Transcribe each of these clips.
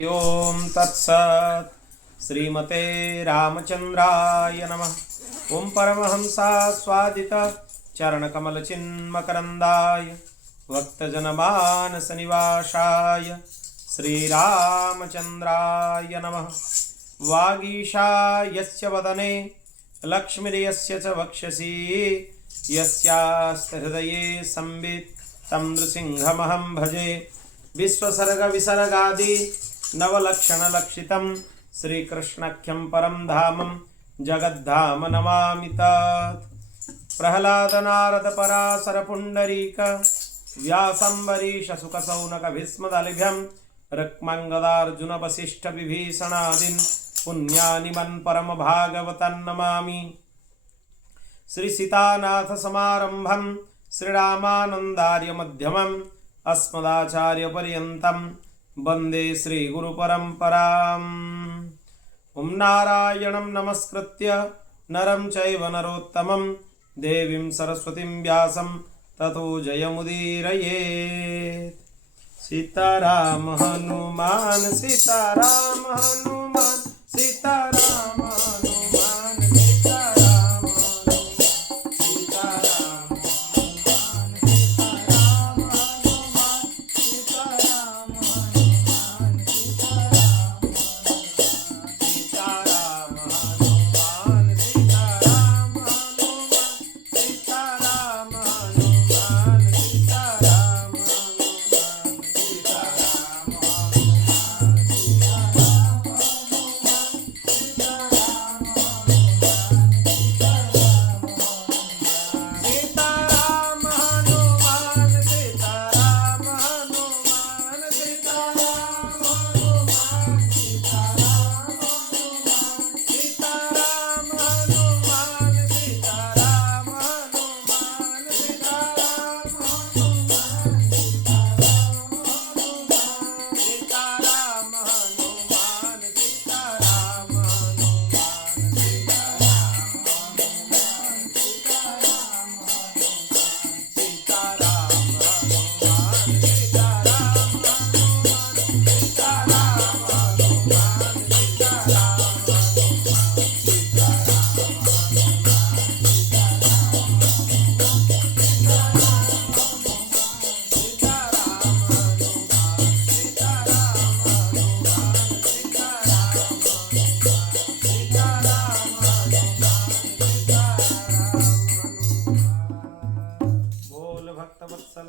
ओम तत्सत् श्रीमते रामचंद्राय नमः। ओम परमहंसा स्वादित चरणकमल चिन्मकरंदाय भक्तजनमानस निवासाय श्रीरामचंद्राय नमः। वागीशा यस्य वदने लक्ष्मीर्यस्य च वक्षसि यस्यास्ते हृदये संवित् तं नृसिंहमहं भजे। विश्वसर्ग विसर्गादि नवलक्षण लक्षितं श्रीकृष्णाख्यं परं धामं जगद्धाम नमामि तत्। प्रह्लाद नारद पराशर पुंडरीक व्यासंबरीश सुख सौनक भीष्मदलिभ्यं रुक्मांगदार्जुन वसिष्ठ विभीषणादीन् पुण्यानि मन् परम भागवतं नमामि। श्री सीतानाथ समारंभं श्रीरामानंदार्य मध्यमम् अस्मदाचार्य पर्यन्तं वन्दे श्री गुरु परंपराम्। ओम नारायणं नमस्कृत्य नरं चैव नरोत्तमं देवीं सरस्वतीं व्यासं ततो जयमुदीरयेत्। सीताराम हनुमान सीताराम हनुमान सीताराम हनुमान सीताराम सीताराम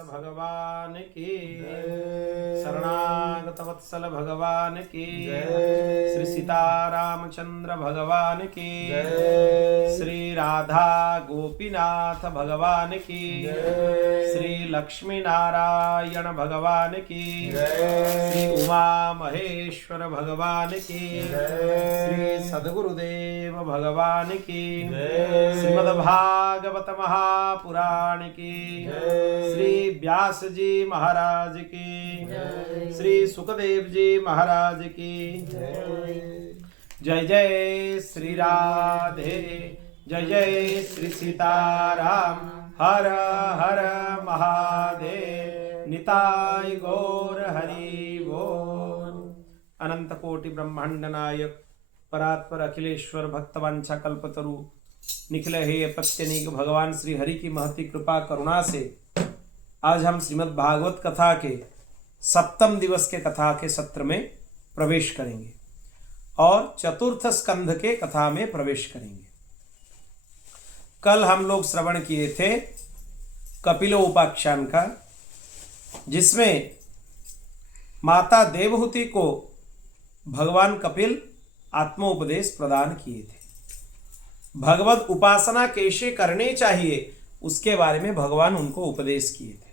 भगवान की शरणागत वत्सल भगवान की श्री सीतारामचंद्र भगवान की श्री राधा गोपीनाथ भगवान की श्री लक्ष्मी नारायण भगवान की श्री उमा महेश्वर भगवान की श्री सद्गुरुदेव भगवान की श्रीमद्भागवत महापुराण की श्री व्यास जी महाराज की श्री सुखदेव जी महाराज की जय जय श्री राधे जय जय श्री सीताराम हर हर महादेव निताय गौर हरि बोल। अनंत कोटि ब्रह्मांड नायक परात्पर अखिलेश्वर भक्तवांछा कल्पतरु निखिल हे प्रत्यनीक भगवान श्री हरि की महती कृपा करुणा से आज हम श्रीमद् भागवत कथा के सप्तम दिवस के कथा के सत्र में प्रवेश करेंगे और चतुर्थ स्कंध के कथा में प्रवेश करेंगे। कल हम लोग श्रवण किए थे कपिलोपाख्यान का, जिसमें माता देवहूति को भगवान कपिल आत्मोपदेश प्रदान किए थे। भगवत उपासना कैसे करनी चाहिए उसके बारे में भगवान उनको उपदेश किए थे।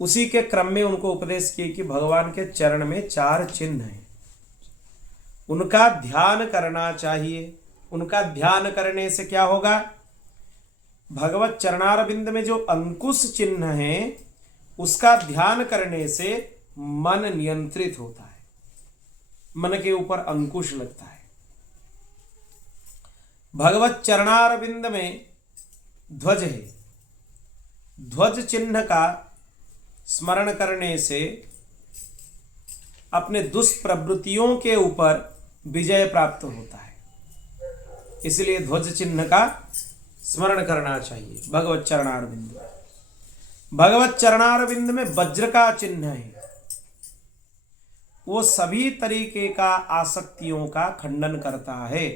उसी के क्रम में उनको उपदेश किए कि भगवान के चरण में 4 चिन्ह हैं, उनका ध्यान करना चाहिए। उनका ध्यान करने से क्या होगा? भगवत चरणारविंद में जो अंकुश चिन्ह है उसका ध्यान करने से मन नियंत्रित होता है, मन के ऊपर अंकुश लगता है। भगवत चरणारविंद में ध्वज है, ध्वज चिन्ह का स्मरण करने से अपने दुष्प्रवृत्तियों के ऊपर विजय प्राप्त होता है। इसलिए ध्वज चिन्ह का स्मरण करना चाहिए। भगवत चरणारविंद, भगवत चरणारविंद में वज्र का चिन्ह है। वो सभी तरीके का आसक्तियों का खंडन करता है।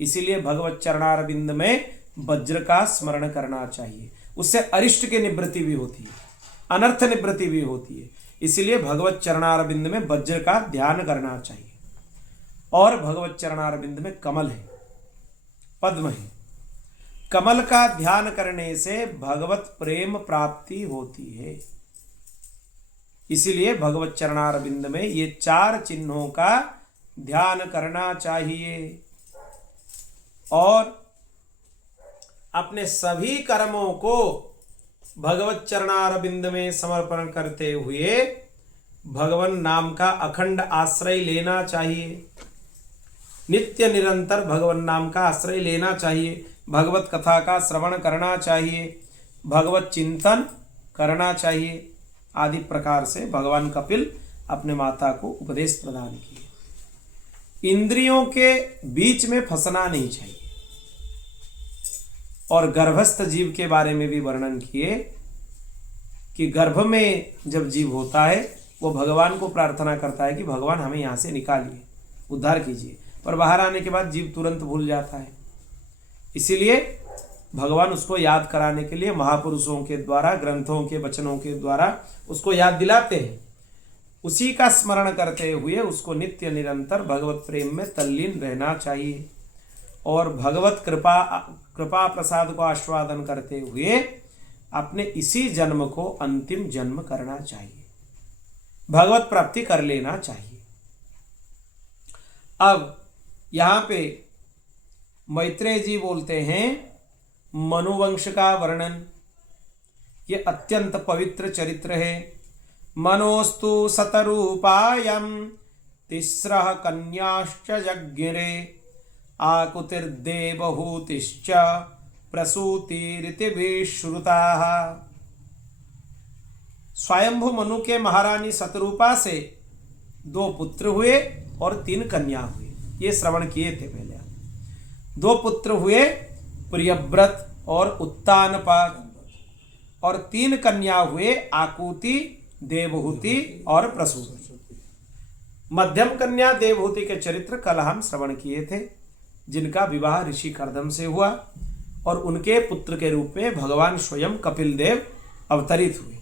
इसीलिए भगवत चरणारविंद में वज्र का स्मरण करना चाहिए। उससे अरिष्ट की निवृत्ति भी होती है, अनर्थ निवृत्ति भी होती है। इसीलिए भगवत चरणारविंद में वज्र का ध्यान करना चाहिए। और भगवत चरणारविंद में कमल है, पद्म है। कमल का ध्यान करने से भगवत प्रेम प्राप्ति होती है। इसीलिए भगवत चरणारविंद में ये 4 चिन्हों का ध्यान करना चाहिए। और अपने सभी कर्मों को भगवत चरणारविंद में समर्पण करते हुए भगवान नाम का अखंड आश्रय लेना चाहिए। नित्य निरंतर भगवान नाम का आश्रय लेना चाहिए। भगवत कथा का श्रवण करना चाहिए, भगवत चिंतन करना चाहिए। आदि प्रकार से भगवान कपिल अपने माता को उपदेश प्रदान किए। इंद्रियों के बीच में फंसना नहीं चाहिए। और गर्भस्थ जीव के बारे में भी वर्णन किए कि गर्भ में जब जीव होता है वो भगवान को प्रार्थना करता है कि भगवान हमें यहाँ से निकालिए, उद्धार कीजिए। पर बाहर आने के बाद जीव तुरंत भूल जाता है। इसीलिए भगवान उसको याद कराने के लिए महापुरुषों के द्वारा, ग्रंथों के वचनों के द्वारा उसको याद दिलाते हैं। उसी का स्मरण करते हुए उसको नित्य निरंतर भगवत प्रेम में तल्लीन रहना चाहिए। और भगवत कृपा प्रसाद को आस्वादन करते हुए अपने इसी जन्म को अंतिम जन्म करना चाहिए, भगवत प्राप्ति कर लेना चाहिए। अब यहाँ पे मैत्रेय जी बोलते हैं मनुवंश का वर्णन। ये अत्यंत पवित्र चरित्र है। मनोस्तु शतरूपायं तिस्रः कन्याश्च जज्ञिरे आकुतिर्देवहूतिश्च प्रसूतिरिति विश्रुताः। स्वयंभु मनु के महारानी शतरूपा से 2 पुत्र हुए और 3 कन्या हुई। ये श्रवण किए थे पहले। 2 पुत्र हुए प्रियव्रत और उत्तानपाद, और 3 कन्या हुए आकुति, देवहूति और प्रसूति। मध्यम कन्या देवहूति के चरित्र कल हम श्रवण किए थे, जिनका विवाह ऋषि कर्दम से हुआ और उनके पुत्र के रूप में भगवान स्वयं कपिल देव अवतरित हुए।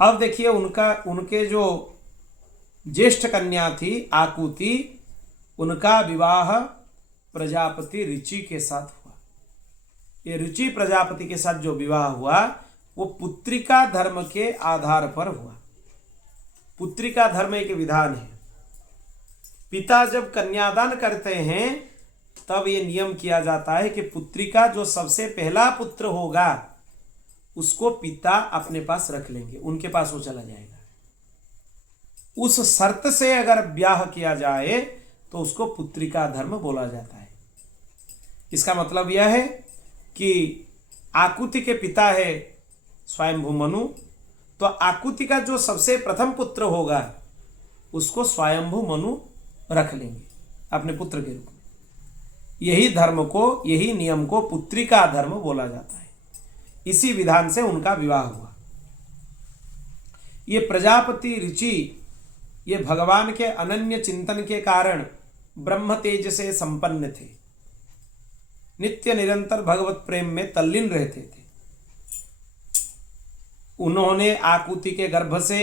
अब देखिए उनके जो ज्येष्ठ कन्या थी आकुति, उनका विवाह प्रजापति ऋचि के साथ हुआ। ये ऋचि प्रजापति के साथ जो विवाह हुआ वो पुत्रिका धर्म के आधार पर हुआ। पुत्रिका धर्म एक विधान है। पिता जब कन्यादान करते हैं तब ये नियम किया जाता है कि पुत्री का जो सबसे पहला पुत्र होगा उसको पिता अपने पास रख लेंगे, उनके पास वो चला जाएगा। उस शर्त से अगर ब्याह किया जाए तो उसको पुत्रिका धर्म बोला जाता है। इसका मतलब यह है कि आकुति के पिता है स्वयंभु मनु, तो आकुति का जो सबसे प्रथम पुत्र होगा उसको स्वयंभु मनु रख लेंगे अपने पुत्र के रूप में। यही धर्म को, यही नियम को पुत्रिका धर्म बोला जाता है। इसी विधान से उनका विवाह हुआ। ये प्रजापति ऋचि ये भगवान के अनन्य चिंतन के कारण ब्रह्म तेज से संपन्न थे, नित्य निरंतर भगवत प्रेम में तल्लीन रहते थे। उन्होंने आकुति के गर्भ से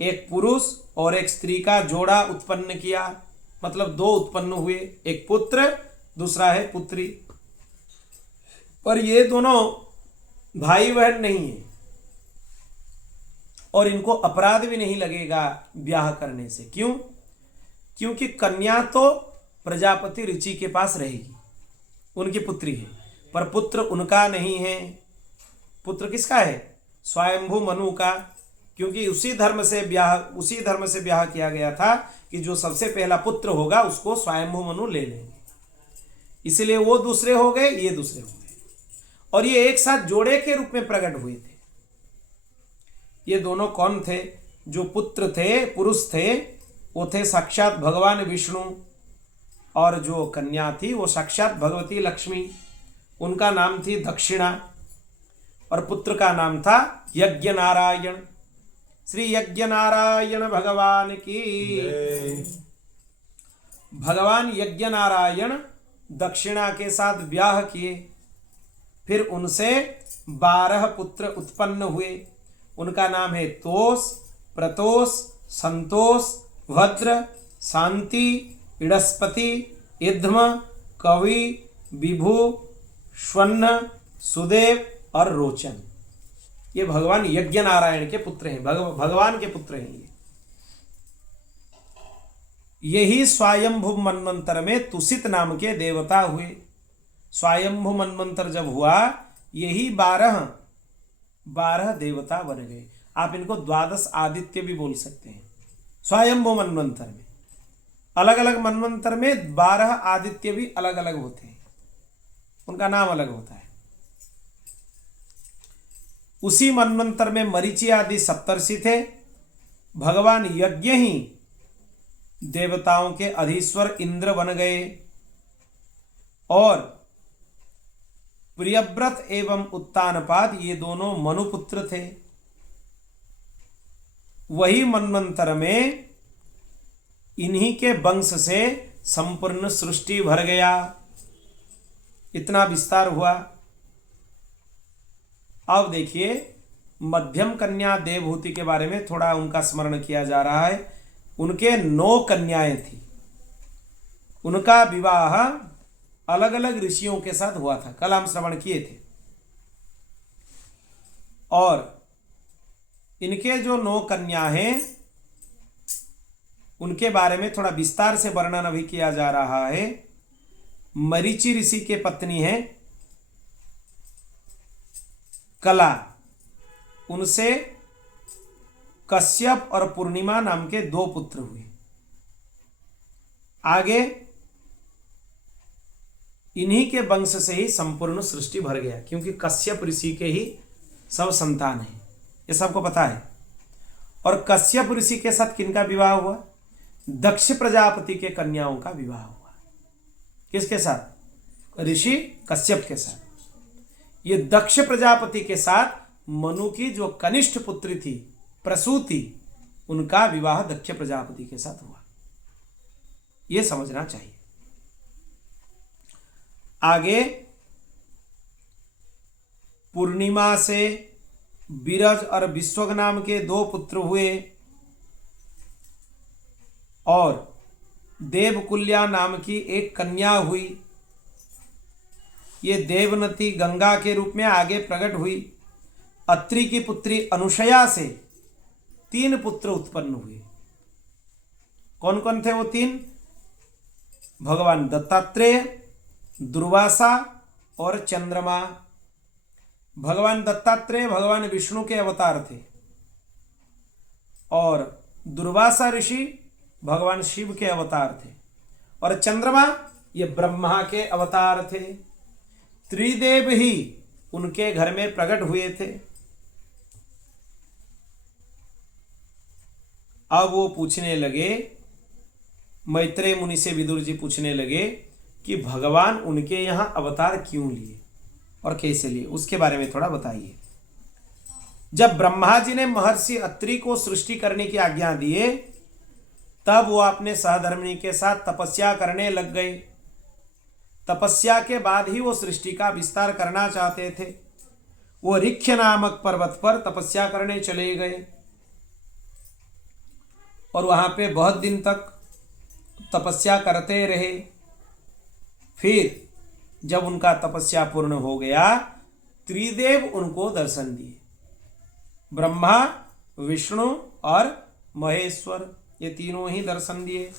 एक पुरुष और एक स्त्री का जोड़ा उत्पन्न किया, मतलब 2 उत्पन्न हुए, एक पुत्र दूसरा है पुत्री। पर ये दोनों भाई बहन नहीं है और इनको अपराध भी नहीं लगेगा ब्याह करने से। क्यों? क्योंकि कन्या तो प्रजापति ऋचि के पास रहेगी, उनकी पुत्री है, पर पुत्र उनका नहीं है। पुत्र किसका है? स्वयंभु मनु का, क्योंकि उसी धर्म से ब्याह किया गया था कि जो सबसे पहला पुत्र होगा उसको स्वयंभु मनु ले लेंगे। इसलिए वो दूसरे हो गए, ये दूसरे हो गए, और ये एक साथ जोड़े के रूप में प्रकट हुए थे। ये दोनों कौन थे? जो पुत्र थे, पुरुष थे, वो थे साक्षात भगवान विष्णु, और जो कन्या थी वो साक्षात भगवती लक्ष्मी। उनका नाम थी दक्षिणा, और पुत्र का नाम था यज्ञ नारायण। श्री यज्ञ नारायण भगवान की। भगवान यज्ञ नारायण दक्षिणा के साथ ब्याह किए, फिर उनसे 12 पुत्र उत्पन्न हुए। उनका नाम है तोष, प्रतोष, संतोष, भद्र, शांति, इडस्पति, इध्म, कवि, विभु, श्वन्न, सुदेव और रोचन। ये भगवान यज्ञ नारायण के पुत्र हैं, भगवान के पुत्र हैं ये। यही स्वयंभू मन्वंतर में तुषित नाम के देवता हुए। स्वयंभू मन्वंतर जब हुआ, यही 12 देवता बन गए। आप इनको 12 आदित्य भी बोल सकते हैं। स्वयंभू मन्वंतर में, अलग अलग मन्वंतर में 12 आदित्य भी अलग अलग होते हैं, उनका नाम अलग होता है। उसी मन्वंतर में मरीचि आदि सप्तर्षि थे। भगवान यज्ञ ही देवताओं के अधीश्वर इंद्र बन गए, और प्रियव्रत एवं उत्तानपाद ये दोनों मनुपुत्र थे। वही मन्वंतर में इन्हीं के वंश से संपूर्ण सृष्टि भर गया। इतना विस्तार हुआ। अब देखिए, मध्यम कन्या देवहूति के बारे में थोड़ा उनका स्मरण किया जा रहा है। उनके 9 कन्याएं थी। उनका विवाह अलग अलग ऋषियों के साथ हुआ था, कल हम श्रवण किए थे। और इनके जो 9 कन्या हैं, उनके बारे में थोड़ा विस्तार से वर्णन अभी किया जा रहा है। मरीचि ऋषि के पत्नी है कला, उनसे कश्यप और पूर्णिमा नाम के 2 पुत्र हुए। आगे इन्हीं के वंश से ही संपूर्ण सृष्टि भर गया, क्योंकि कश्यप ऋषि के ही सब संतान हैं, ये सबको पता है। और कश्यप ऋषि के साथ किनका विवाह हुआ? दक्ष प्रजापति के कन्याओं का विवाह हुआ। किसके साथ? ऋषि कश्यप के साथ। ये दक्ष प्रजापति के साथ मनु की जो कनिष्ठ पुत्री थी प्रसूति, उनका विवाह दक्ष प्रजापति के साथ हुआ। यह समझना चाहिए। आगे पूर्णिमा से बीरज और विश्वग नाम के 2 पुत्र हुए, और देवकुल्या नाम की एक कन्या हुई। ये देवनती गंगा के रूप में आगे प्रकट हुई। अत्रि की पुत्री अनुशया से 3 पुत्र उत्पन्न हुए। कौन कौन थे वो 3? भगवान दत्तात्रेय, दुर्वासा और चंद्रमा। भगवान दत्तात्रेय भगवान विष्णु के अवतार थे, और दुर्वासा ऋषि भगवान शिव के अवतार थे, और चंद्रमा ये ब्रह्मा के अवतार थे। त्रिदेव ही उनके घर में प्रकट हुए थे। अब वो पूछने लगे, मैत्रेय मुनि से विदुर जी पूछने लगे कि भगवान उनके यहां अवतार क्यों लिए और कैसे लिए, उसके बारे में थोड़ा बताइए। जब ब्रह्मा जी ने महर्षि अत्रि को सृष्टि करने की आज्ञा दिए, तब वो अपने सहधर्मिणी के साथ तपस्या करने लग गए। तपस्या के बाद ही वो सृष्टि का विस्तार करना चाहते थे। वो ऋक्ष नामक पर्वत पर तपस्या करने चले गए, और वहां पे बहुत दिन तक तपस्या करते रहे। फिर जब उनका तपस्या पूर्ण हो गया, त्रिदेव उनको दर्शन दिए। ब्रह्मा, विष्णु और महेश्वर, ये तीनों ही दर्शन दिए।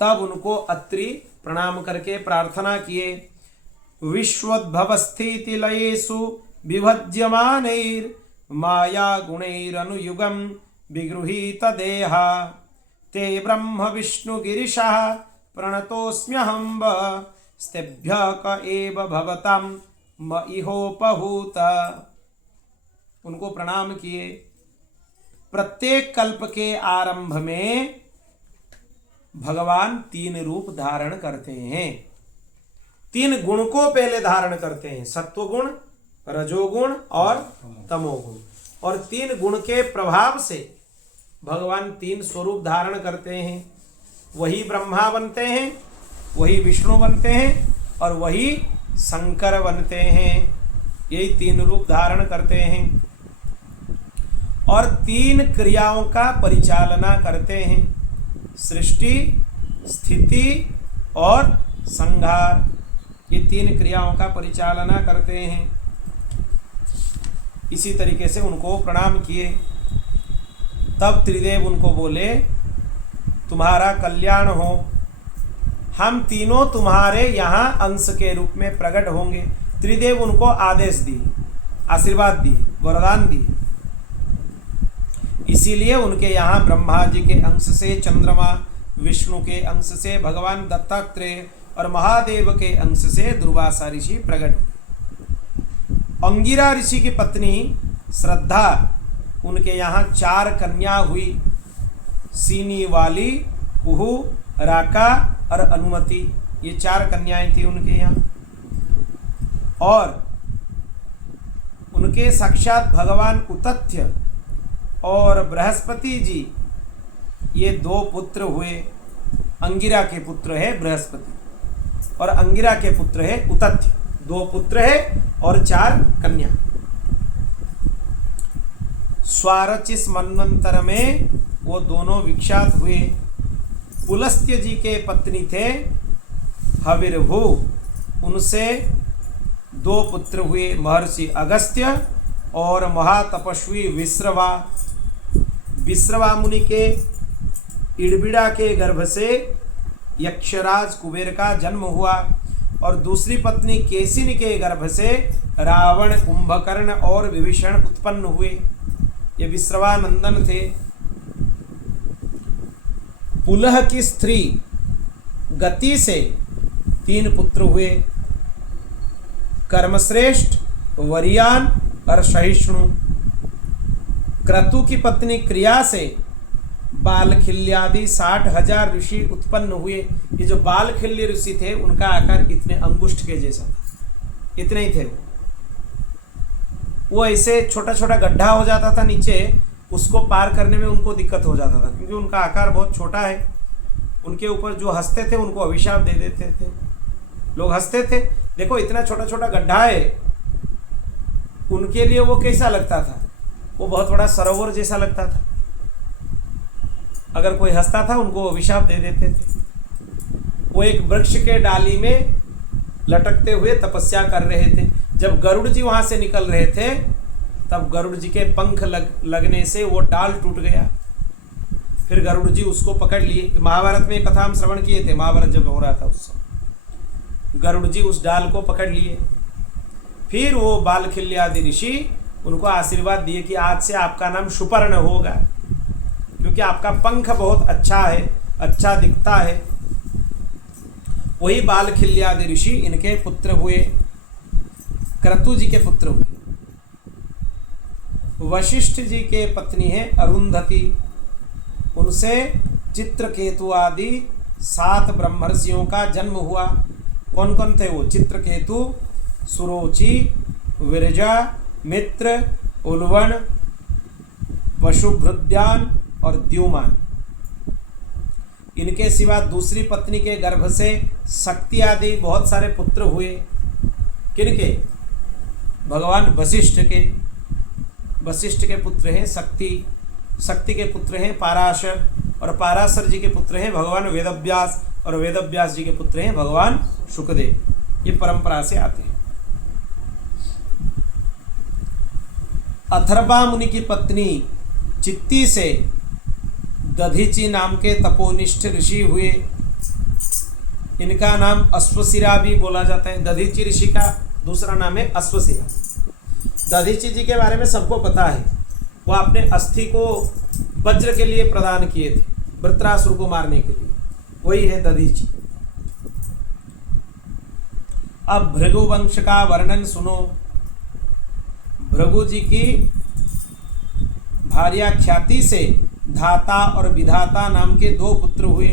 तब उनको अत्रि प्रणाम करके प्रार्थना किए। विश्वोद्भव स्थिति लयेषु विभज्यमानैर माया गुणैरनुयुगम विगृहीत देहा ते ब्रह्म विष्णु गिरिशः प्रणतोस्म्यहं स्तेभ्य क एव भवतां म इहोपहूत। उनको प्रणाम किए। प्रत्येक कल्प के आरंभ में भगवान 3 रूप धारण करते हैं। 3 गुण को पहले धारण करते हैं, सत्वगुण, रजोगुण और तमोगुण। और 3 गुण के प्रभाव से भगवान 3 स्वरूप धारण करते हैं। वही ब्रह्मा बनते हैं, वही विष्णु बनते हैं और वही शंकर बनते हैं। यही 3 रूप धारण करते हैं और 3 क्रियाओं का परिचालना करते हैं, सृष्टि, स्थिति और संहार। ये 3 क्रियाओं का परिचालना करते हैं। इसी तरीके से उनको प्रणाम किए। तब त्रिदेव उनको बोले, तुम्हारा कल्याण हो, हम तीनों तुम्हारे यहाँ अंश के रूप में प्रकट होंगे। त्रिदेव उनको आदेश दिए, आशीर्वाद दिए, वरदान दिए। इसीलिए उनके यहाँ ब्रह्मा जी के अंश से चंद्रमा, विष्णु के अंश से भगवान दत्तात्रेय और महादेव के अंश से दुर्वासा ऋषि प्रकट हुए। अंगिरा ऋषि की पत्नी श्रद्धा, उनके यहाँ 4 कन्या हुई, सीनी वाली, कुहू, राका और अनुमति। ये 4 कन्याएं थी उनके यहाँ। और उनके साक्षात भगवान उतथ्य और बृहस्पति जी, ये 2 पुत्र हुए। अंगिरा के पुत्र है बृहस्पति और अंगिरा के पुत्र है उतथ्य। 2 पुत्र है और 4 कन्या। स्वारचिस मनवंतर में वो दोनों विख्यात हुए। पुलस्त्य जी के पत्नी थे हविर्भु, उनसे 2 पुत्र हुए, महर्षि अगस्त्य और महातपस्वी विश्रवा। विश्रवा मुनि के इड़बिड़ा के गर्भ से यक्षराज कुबेर का जन्म हुआ और दूसरी पत्नी केसिनी के गर्भ से रावण, कुंभकर्ण और विभीषण उत्पन्न हुए। ये विश्रवानंदन थे। पुलह की स्त्री गति से 3 पुत्र हुए, कर्मश्रेष्ठ, वरियान और सहिष्णु। क्रतु की पत्नी क्रिया से बालखिल्यादि 60,000 ऋषि उत्पन्न हुए। ये जो बालखिल्य ऋषि थे उनका आकार इतने अंगुष्ठ के जैसा था, इतने ही थे वो ऐसे छोटा छोटा गड्ढा हो जाता था नीचे, उसको पार करने में उनको दिक्कत हो जाता था क्योंकि उनका आकार बहुत छोटा है। उनके ऊपर जो हंसते थे उनको अभिशाप दे देते थे। लोग हंसते थे, देखो इतना छोटा छोटा गड्ढा है, उनके लिए वो कैसा लगता था? वो बहुत बड़ा सरोवर जैसा लगता था। अगर कोई हंसता था उनको अभिशाप दे देते थे। वो एक वृक्ष के डाली में लटकते हुए तपस्या कर रहे थे। जब गरुड़ जी वहां से निकल रहे थे तब गरुड़ जी के पंख लगने से वो डाल टूट गया। फिर गरुड़ जी उसको पकड़ लिए। महाभारत में कथा हम श्रवण किए थे, महाभारत जब हो रहा था उस समय गरुड़ जी उस डाल को पकड़ लिए। फिर वो बालखिल्यादि ऋषि उनको आशीर्वाद दिए कि आज से आपका नाम सुपर्ण होगा क्योंकि आपका पंख बहुत अच्छा है, अच्छा दिखता है। वही बालखिल्यादि ऋषि इनके पुत्र हुए, क्रतु जी के पुत्र हुए। वशिष्ठ जी के पत्नी है अरुंधति, उनसे चित्रकेतु आदि 7 ब्रह्मर्षियों का जन्म हुआ। कौन कौन थे वो? चित्रकेतु, सुरोचि, विरजा, मित्र, उल्वन, वशुभृद्यान और द्युमान। इनके सिवा दूसरी पत्नी के गर्भ से शक्ति आदि बहुत सारे पुत्र हुए। किनके? भगवान वशिष्ठ के। वशिष्ठ के पुत्र हैं शक्ति, शक्ति के पुत्र हैं पाराशर और पाराशर जी के पुत्र हैं भगवान वेदव्यास और वेदव्यास जी के पुत्र हैं भगवान शुकदेव। ये परंपरा से आते हैं। अथर्वा मुनि की पत्नी चित्ती से दधीचि नाम के तपोनिष्ठ ऋषि हुए। इनका नाम अश्वशिरा भी बोला जाता है। दधीचि ऋषि का दूसरा नाम है अश्वशिरा। दधीचि जी के बारे में सबको पता है। वो अपने अस्थि को वज्र के लिए प्रदान किए थे वृत्रासुर को मारने के लिए, वही है दधीचि। अब भृगु वंश का वर्णन सुनो। भृगु जी की आर्याख्याति से धाता और विधाता नाम के 2 पुत्र हुए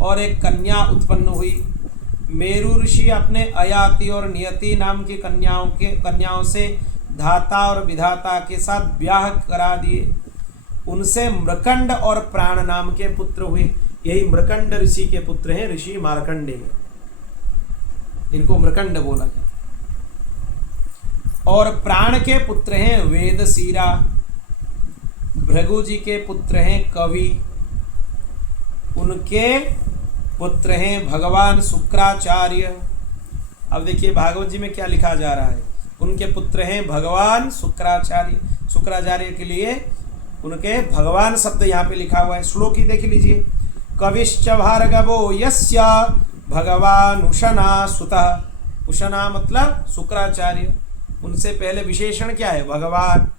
और एक कन्या उत्पन्न हुई। मेरु ऋषि अपने अयाति और नियति नाम की कन्याओं से धाता और विधाता के साथ ब्याह करा दिए। उनसे मृकंड और प्राण नाम के पुत्र हुए। यही मृकंड ऋषि के पुत्र हैं ऋषि मार्कंडेय, इनको मृकंड बोला जाता। और प्राण के पुत्र हैं वेदसीरा। भृगु जी के पुत्र हैं कवि, उनके पुत्र हैं भगवान शुक्राचार्य। अब देखिए भागवत जी में क्या लिखा जा रहा है, उनके पुत्र हैं भगवान शुक्राचार्य। शुक्राचार्य के लिए उनके भगवान शब्द यहाँ पे लिखा हुआ है। श्लोक ही देख लीजिए, कविश्च भार्गवो यस्य भगवान उशना सुतः। उशना मतलब शुक्राचार्य, उनसे पहले विशेषण क्या है भगवान,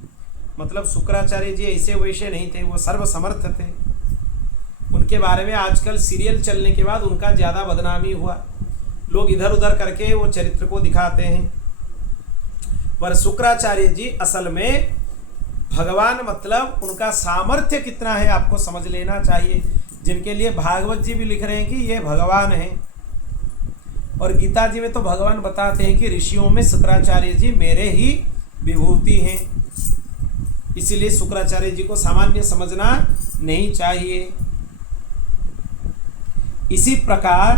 मतलब शुक्राचार्य जी ऐसे वैसे नहीं थे, वो सर्वसमर्थ थे। उनके बारे में आजकल सीरियल चलने के बाद उनका ज़्यादा बदनामी हुआ, लोग इधर उधर करके वो चरित्र को दिखाते हैं। पर शुक्राचार्य जी असल में भगवान, मतलब उनका सामर्थ्य कितना है आपको समझ लेना चाहिए, जिनके लिए भागवत जी भी लिख रहे हैं कि ये भगवान हैं। और गीता जी में तो भगवान बताते हैं कि ऋषियों में शुक्राचार्य जी मेरे ही विभूति हैं। इसीलिए शुक्राचार्य जी को सामान्य समझना नहीं चाहिए। इसी प्रकार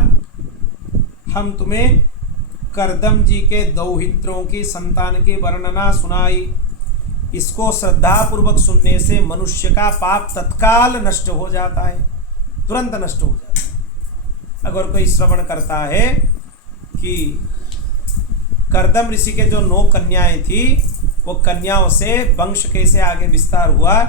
हम तुम्हें करदम जी के दौहित्रों की संतान की वर्णना सुनाई। इसको श्रद्धापूर्वक सुनने से मनुष्य का पाप तत्काल नष्ट हो जाता है, तुरंत नष्ट हो जाता है। अगर कोई श्रवण करता है कि करदम ऋषि के जो 9 कन्याएं थी, वो कन्याओं से वंश कैसे आगे विस्तार हुआ,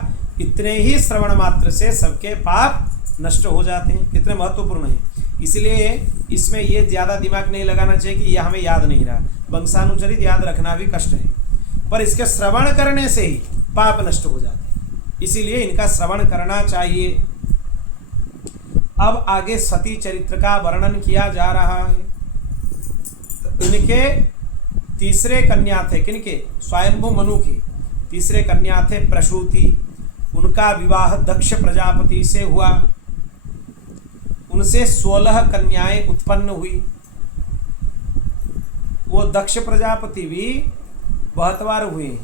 इतने ही श्रवण मात्र से सबके पाप नष्ट हो जाते हैं। कितने महत्वपूर्ण है। इसलिए इसमें ये ज़्यादा दिमाग नहीं लगाना चाहिए कि यह हमें याद नहीं रहा। वंशानुचरित याद रखना भी कष्ट है, पर इसके श्रवण करने से ही पाप नष्ट हो जाते हैं। इसीलिए इनका श्रवण करना चाहिए। अब आगे सती चरित्र का वर्णन किया जा रहा है। इनके तीसरे कन्या थे, किनके? स्वयंभू मनु के तीसरे कन्या थे प्रसूति। उनका विवाह दक्ष प्रजापति से हुआ। उनसे 16 कन्याएं उत्पन्न हुई। वो दक्ष प्रजापति भी 72 हुए हैं।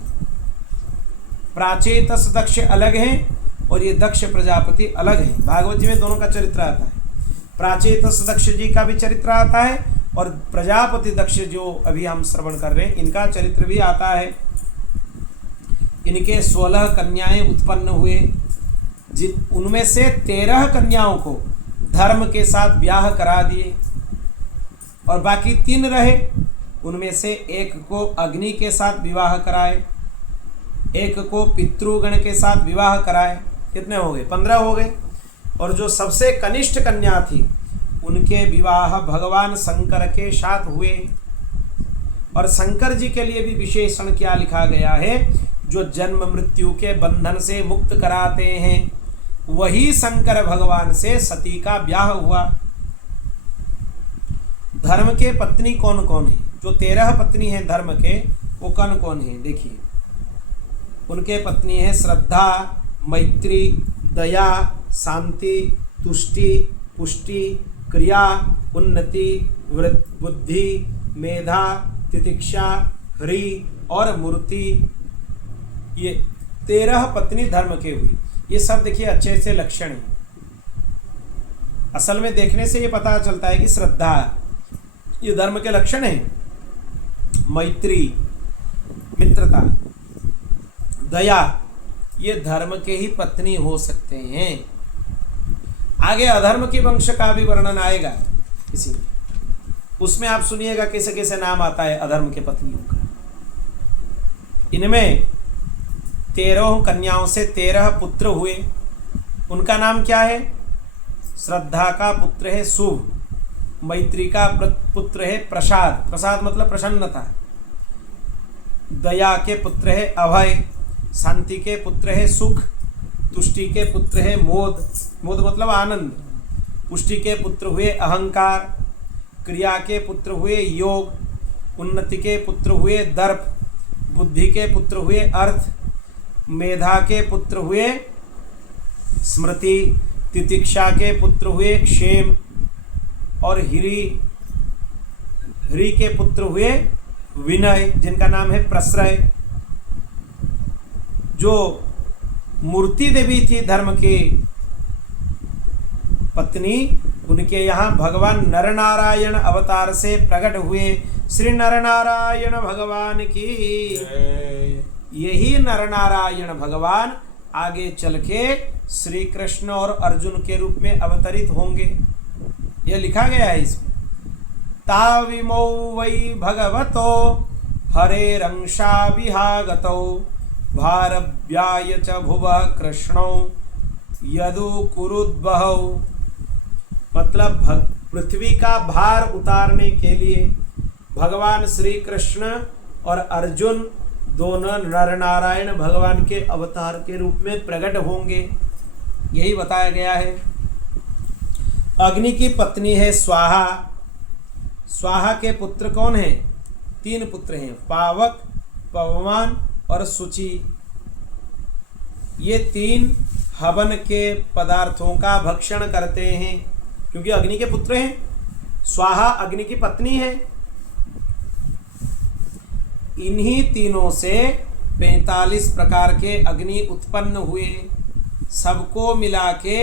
प्राचेतस दक्ष अलग हैं और ये दक्ष प्रजापति अलग हैं। भागवत जी में दोनों का चरित्र आता है। प्राचेतस दक्ष जी का भी चरित्र आता है और प्रजापति दक्ष जो अभी हम श्रवण कर रहे हैं, इनका चरित्र भी आता है। इनके 16 कन्याएं उत्पन्न हुए, उनमें से 13 कन्याओं को धर्म के साथ ब्याह करा दिए और बाकी 3 रहे। उनमें से एक को अग्नि के साथ विवाह कराए, एक को पितृगण के साथ विवाह कराए। कितने हो गए? 15 हो गए। और जो सबसे कनिष्ठ कन्या थी, उनके विवाह भगवान शंकर के साथ हुए। और शंकर जी के लिए भी विशेषण क्या लिखा गया है? जो जन्म मृत्यु के बंधन से मुक्त कराते हैं, वही शंकर भगवान से सती का ब्याह हुआ। धर्म के पत्नी कौन कौन है? जो 13 पत्नी हैं धर्म के, वो कौन कौन है? देखिए, उनके पत्नी है श्रद्धा, मैत्री, दया, शांति, तुष्टि, पुष्टि, क्रिया, उन्नति, बुद्धि, मेधा, तितिक्षा, ह्री और मूर्ति। ये 13 पत्नी धर्म के हुई। ये सब देखिए अच्छे अच्छे लक्षण हैं। असल में देखने से ये पता चलता है कि श्रद्धा ये धर्म के लक्षण है। मैत्री, मित्रता, दया, ये धर्म के ही पत्नी हो सकते हैं। आगे अधर्म के वंश का भी वर्णन आएगा इसी में, उसमें आप सुनिएगा कैसे कैसे नाम आता है अधर्म के पत्नियों का। इनमें 13 कन्याओं से 13 पुत्र हुए। उनका नाम क्या है? श्रद्धा का पुत्र है शुभ, मैत्री का पुत्र है प्रसाद, प्रसाद मतलब प्रसन्नता, दया के पुत्र है अभय, शांति के पुत्र है सुख, तुष्टि के पुत्र है मोद, मोद मतलब आनंद, पुष्टि के पुत्र हुए अहंकार, क्रिया के पुत्र हुए योग, उन्नति के पुत्र हुए दर्प, बुद्धि के पुत्र हुए अर्थ, मेधा के पुत्र हुए स्मृति, तितिक्षा के पुत्र हुए क्षेम, और हिरी के पुत्र हुए विनय, जिनका नाम है प्रश्रय। जो मूर्ति देवी थी धर्म की पत्नी, उनके यहाँ भगवान नरनारायण अवतार से प्रकट हुए। श्री नरनारायण भगवान की। यही नरनारायण भगवान आगे चल के श्री कृष्ण और अर्जुन के रूप में अवतरित होंगे। यह लिखा गया है इसमें। ताविमौ वै भगवतो हरेरंशा विहागतौ भारव्याय च भुवः कृष्णौ यदु कुरुद्वहौ। मतलब पृथ्वी का भार उतारने के लिए भगवान श्री कृष्ण और अर्जुन दोनों नर नारायण भगवान के अवतार के रूप में प्रकट होंगे, यही बताया गया है। अग्नि की पत्नी है स्वाहा। स्वाहा के पुत्र कौन हैं? 3 पुत्र हैं, पावक, पवमान और शुचि। ये 3 हवन के पदार्थों का भक्षण करते हैं, क्योंकि अग्नि के पुत्र हैं। स्वाहा अग्नि की पत्नी है। इन्हीं तीनों से 45 प्रकार के अग्नि उत्पन्न हुए। सबको मिला के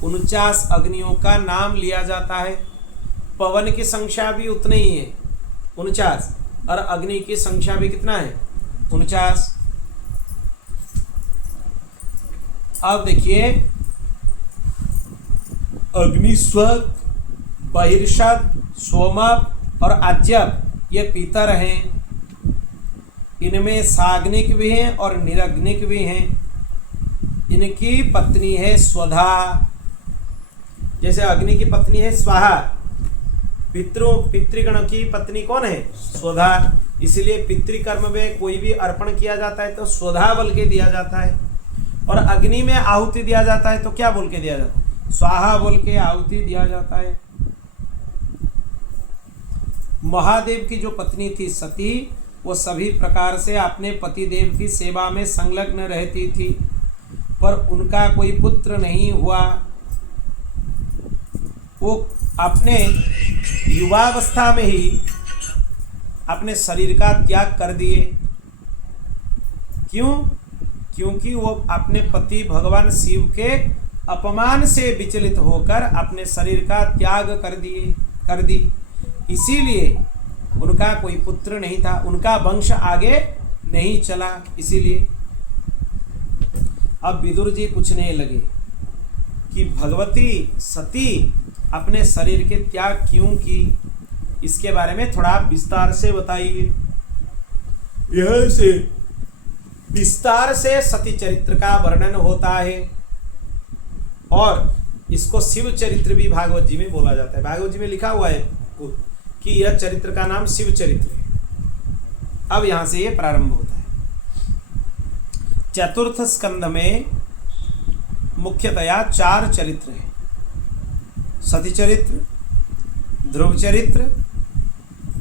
49 अग्नियों का नाम लिया जाता है। पवन की संख्या भी उतनी ही है 49, और अग्नि की संख्या भी कितना है? 49। अब देखिए, अग्निस्वक, बहिर्षद, सोमक और आज्यक ये पितर हैं। इनमें साग्निक भी हैं और निरग्निक भी हैं। इनकी पत्नी है स्वधा। जैसे अग्नि की पत्नी है स्वाहा, पितृगण की पत्नी कौन है? स्वधा। इसलिए पितृकर्म में कोई भी अर्पण किया जाता है तो स्वधा बोल के दिया जाता है, और अग्नि में आहुति दिया जाता है तो क्या बोल के दिया जाता है? स्वाहा बोल के आहुति दिया जाता है। महादेव की जो पत्नी थी सती, वो सभी प्रकार से अपने पतिदेव की सेवा में संलग्न रहती थी, पर उनका कोई पुत्र नहीं हुआ। वो अपने युवावस्था में ही अपने शरीर का त्याग कर दिए। क्यों? क्योंकि वो अपने पति भगवान शिव के अपमान से विचलित होकर अपने शरीर का त्याग कर दी। इसीलिए उनका कोई पुत्र नहीं था, उनका वंश आगे नहीं चला। इसीलिए अब विदुर जी पूछने लगे कि भगवती सती अपने शरीर के त्याग क्यों की? इसके बारे में थोड़ा विस्तार से बताइए। यह से विस्तार से सती चरित्र का वर्णन होता है, और इसको शिव चरित्र भी भागवत जी में बोला जाता है। भागवत जी में लिखा हुआ है कि यह चरित्र का नाम शिव चरित्र है। अब यहां से यह प्रारंभ होता है। चतुर्थ स्कंद में मुख्यतया 4 चरित्र हैं: सती चरित्र, ध्रुव चरित्र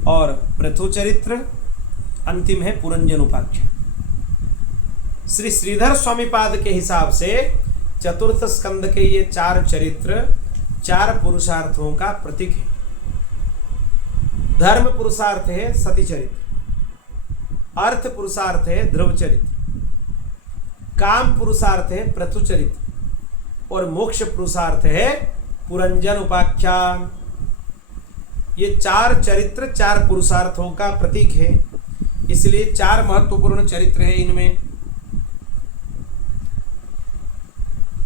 और पृथु चरित्र, अंतिम है पुरंजन उपाख्यान। श्री श्रीधर स्वामी पाद के हिसाब से चतुर्थ स्कंद के ये 4 चरित्र 4 पुरुषार्थों का प्रतीक है। धर्म पुरुषार्थ है सती चरित्र, अर्थ पुरुषार्थ है ध्रुव चरित्र, काम पुरुषार्थ है पृथु चरित्र, और मोक्ष पुरुषार्थ है पुरंजन उपाख्यान। ये 4 चरित्र 4 पुरुषार्थों का प्रतीक है, इसलिए 4 महत्वपूर्ण चरित्र है इनमें।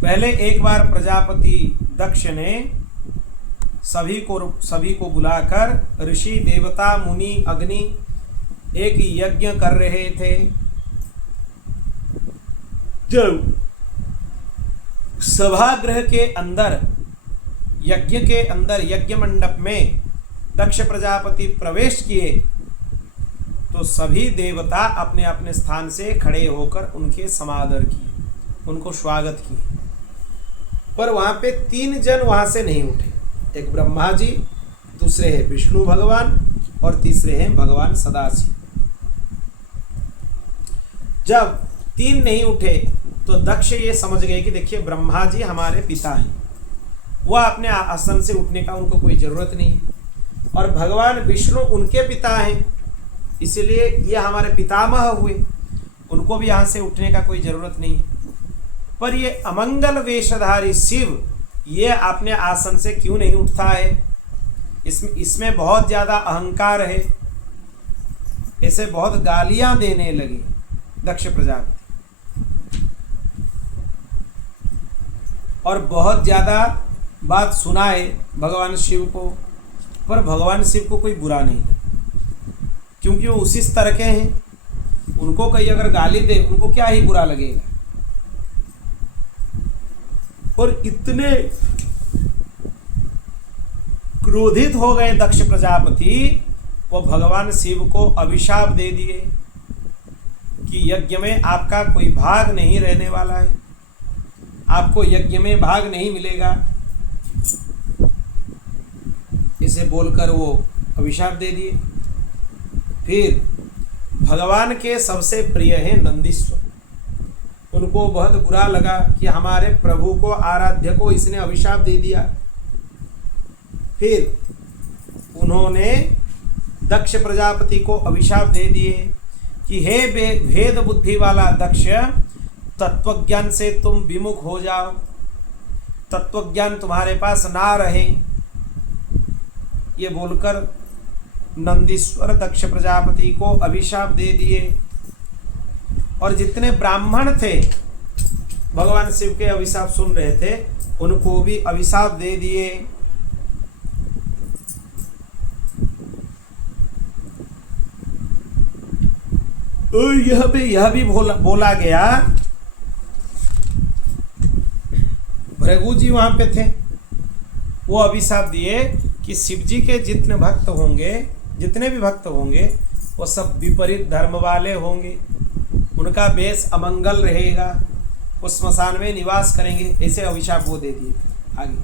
पहले एक बार प्रजापति दक्ष ने सभी को बुलाकर ऋषि, देवता, मुनि, अग्नि एक यज्ञ कर रहे थे। जब सभागृह के अंदर, यज्ञ के अंदर, यज्ञ मंडप में दक्ष प्रजापति प्रवेश किए तो सभी देवता अपने अपने स्थान से खड़े होकर उनके समादर किए, उनको स्वागत किए। पर वहां पे 3 जन वहां से नहीं उठे। एक ब्रह्मा जी, दूसरे हैं विष्णु भगवान और तीसरे हैं भगवान सदाशिव। जब 3 नहीं उठे तो दक्ष ये समझ गए कि देखिए ब्रह्मा जी हमारे पिता हैं, वह अपने आसन से उठने का उनको कोई जरूरत नहीं है, और भगवान विष्णु उनके पिता हैं, इसलिए ये हमारे पितामह हुए, उनको भी यहाँ से उठने का कोई जरूरत नहीं है। पर ये अमंगल वेशधारी शिव ये अपने आसन से क्यों नहीं उठता है? इसमें बहुत ज्यादा अहंकार है। ऐसे बहुत गालियां देने लगे दक्ष प्रजापति और बहुत ज्यादा बात सुनाए भगवान शिव को, पर भगवान शिव को कोई बुरा नहीं लगा, क्योंकि वो उसी स्तर के हैं। उनको कहीं अगर गाली दे उनको क्या ही बुरा लगेगा। और इतने क्रोधित हो गए दक्ष प्रजापति, वो भगवान शिव को अभिशाप दे दिए कि यज्ञ में आपका कोई भाग नहीं रहने वाला है, आपको यज्ञ में भाग नहीं मिलेगा। इसे बोलकर वो अभिशाप दे दिए। फिर भगवान के सबसे प्रिय है नंदीश्वर, उनको बहुत बुरा लगा कि हमारे प्रभु को, आराध्य को इसने अभिशाप दे दिया। फिर उन्होंने दक्ष प्रजापति को अभिशाप दे दिए कि हे भेद बुद्धि वाला दक्ष, तत्वज्ञान से तुम विमुख हो जाओ, तत्वज्ञान तुम्हारे पास ना रहे। ये बोलकर नंदीश्वर दक्ष प्रजापति को अभिशाप दे दिए। और जितने ब्राह्मण थे भगवान शिव के अभिशाप सुन रहे थे, उनको भी अभिशाप दे दिए। और यह भी बोला गया, भृगु जी वहां पे थे, वो अभिशाप दिए कि शिव जी के जितने भी भक्त होंगे वो सब विपरीत धर्म वाले होंगे, उनका बेस अमंगल रहेगा, वो स्मशान में निवास करेंगे। ऐसे अभिशाप वो दे दिए। आगे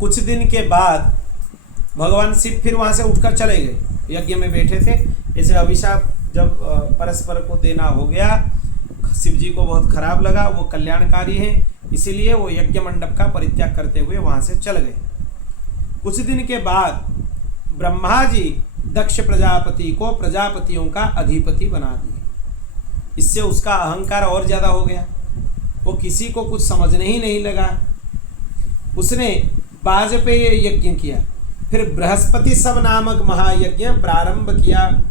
कुछ दिन के बाद भगवान शिव फिर वहां से उठकर चले गए, यज्ञ में बैठे थे। ऐसे अभिशाप जब परस्पर को देना हो गया, शिव जी को बहुत खराब लगा, वो कल्याणकारी हैं, इसीलिए वो यज्ञ मंडप का परित्याग करते हुए वहां से चल गए। कुछ दिन के बाद ब्रह्मा जी दक्ष प्रजापति को प्रजापतियों का अधिपति बना दिए। इससे उसका अहंकार और ज्यादा हो गया, वो किसी को कुछ समझने ही नहीं लगा। उसने वाजपेय यज्ञ किया, फिर बृहस्पति सब नामक महायज्ञ प्रारंभ किया,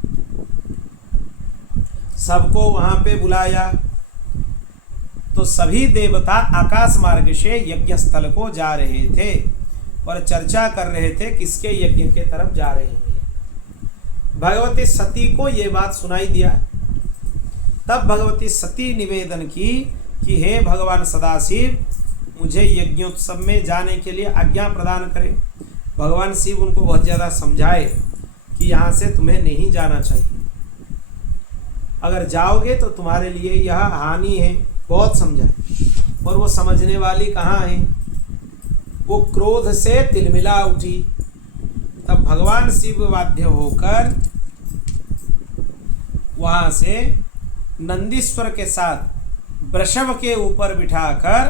सबको वहां पे बुलाया। तो सभी देवता आकाश मार्ग से यज्ञ स्थल को जा रहे थे और चर्चा कर रहे थे किसके यज्ञ के तरफ जा रहे हैं। भगवती सती को ये बात सुनाई दिया। तब भगवती सती निवेदन की कि हे भगवान सदाशिव, मुझे यज्ञोत्सव में जाने के लिए आज्ञा प्रदान करें। भगवान शिव उनको बहुत ज़्यादा समझाए कि यहाँ से तुम्हें नहीं जाना चाहिए, अगर जाओगे तो तुम्हारे लिए यह हानि है। बहुत समझाए, और वो समझने वाली कहाँ है। वो क्रोध से तिलमिला उठी। तब भगवान शिव बाध्य होकर वहां से नंदीश्वर के साथ वृषभ के ऊपर बिठाकर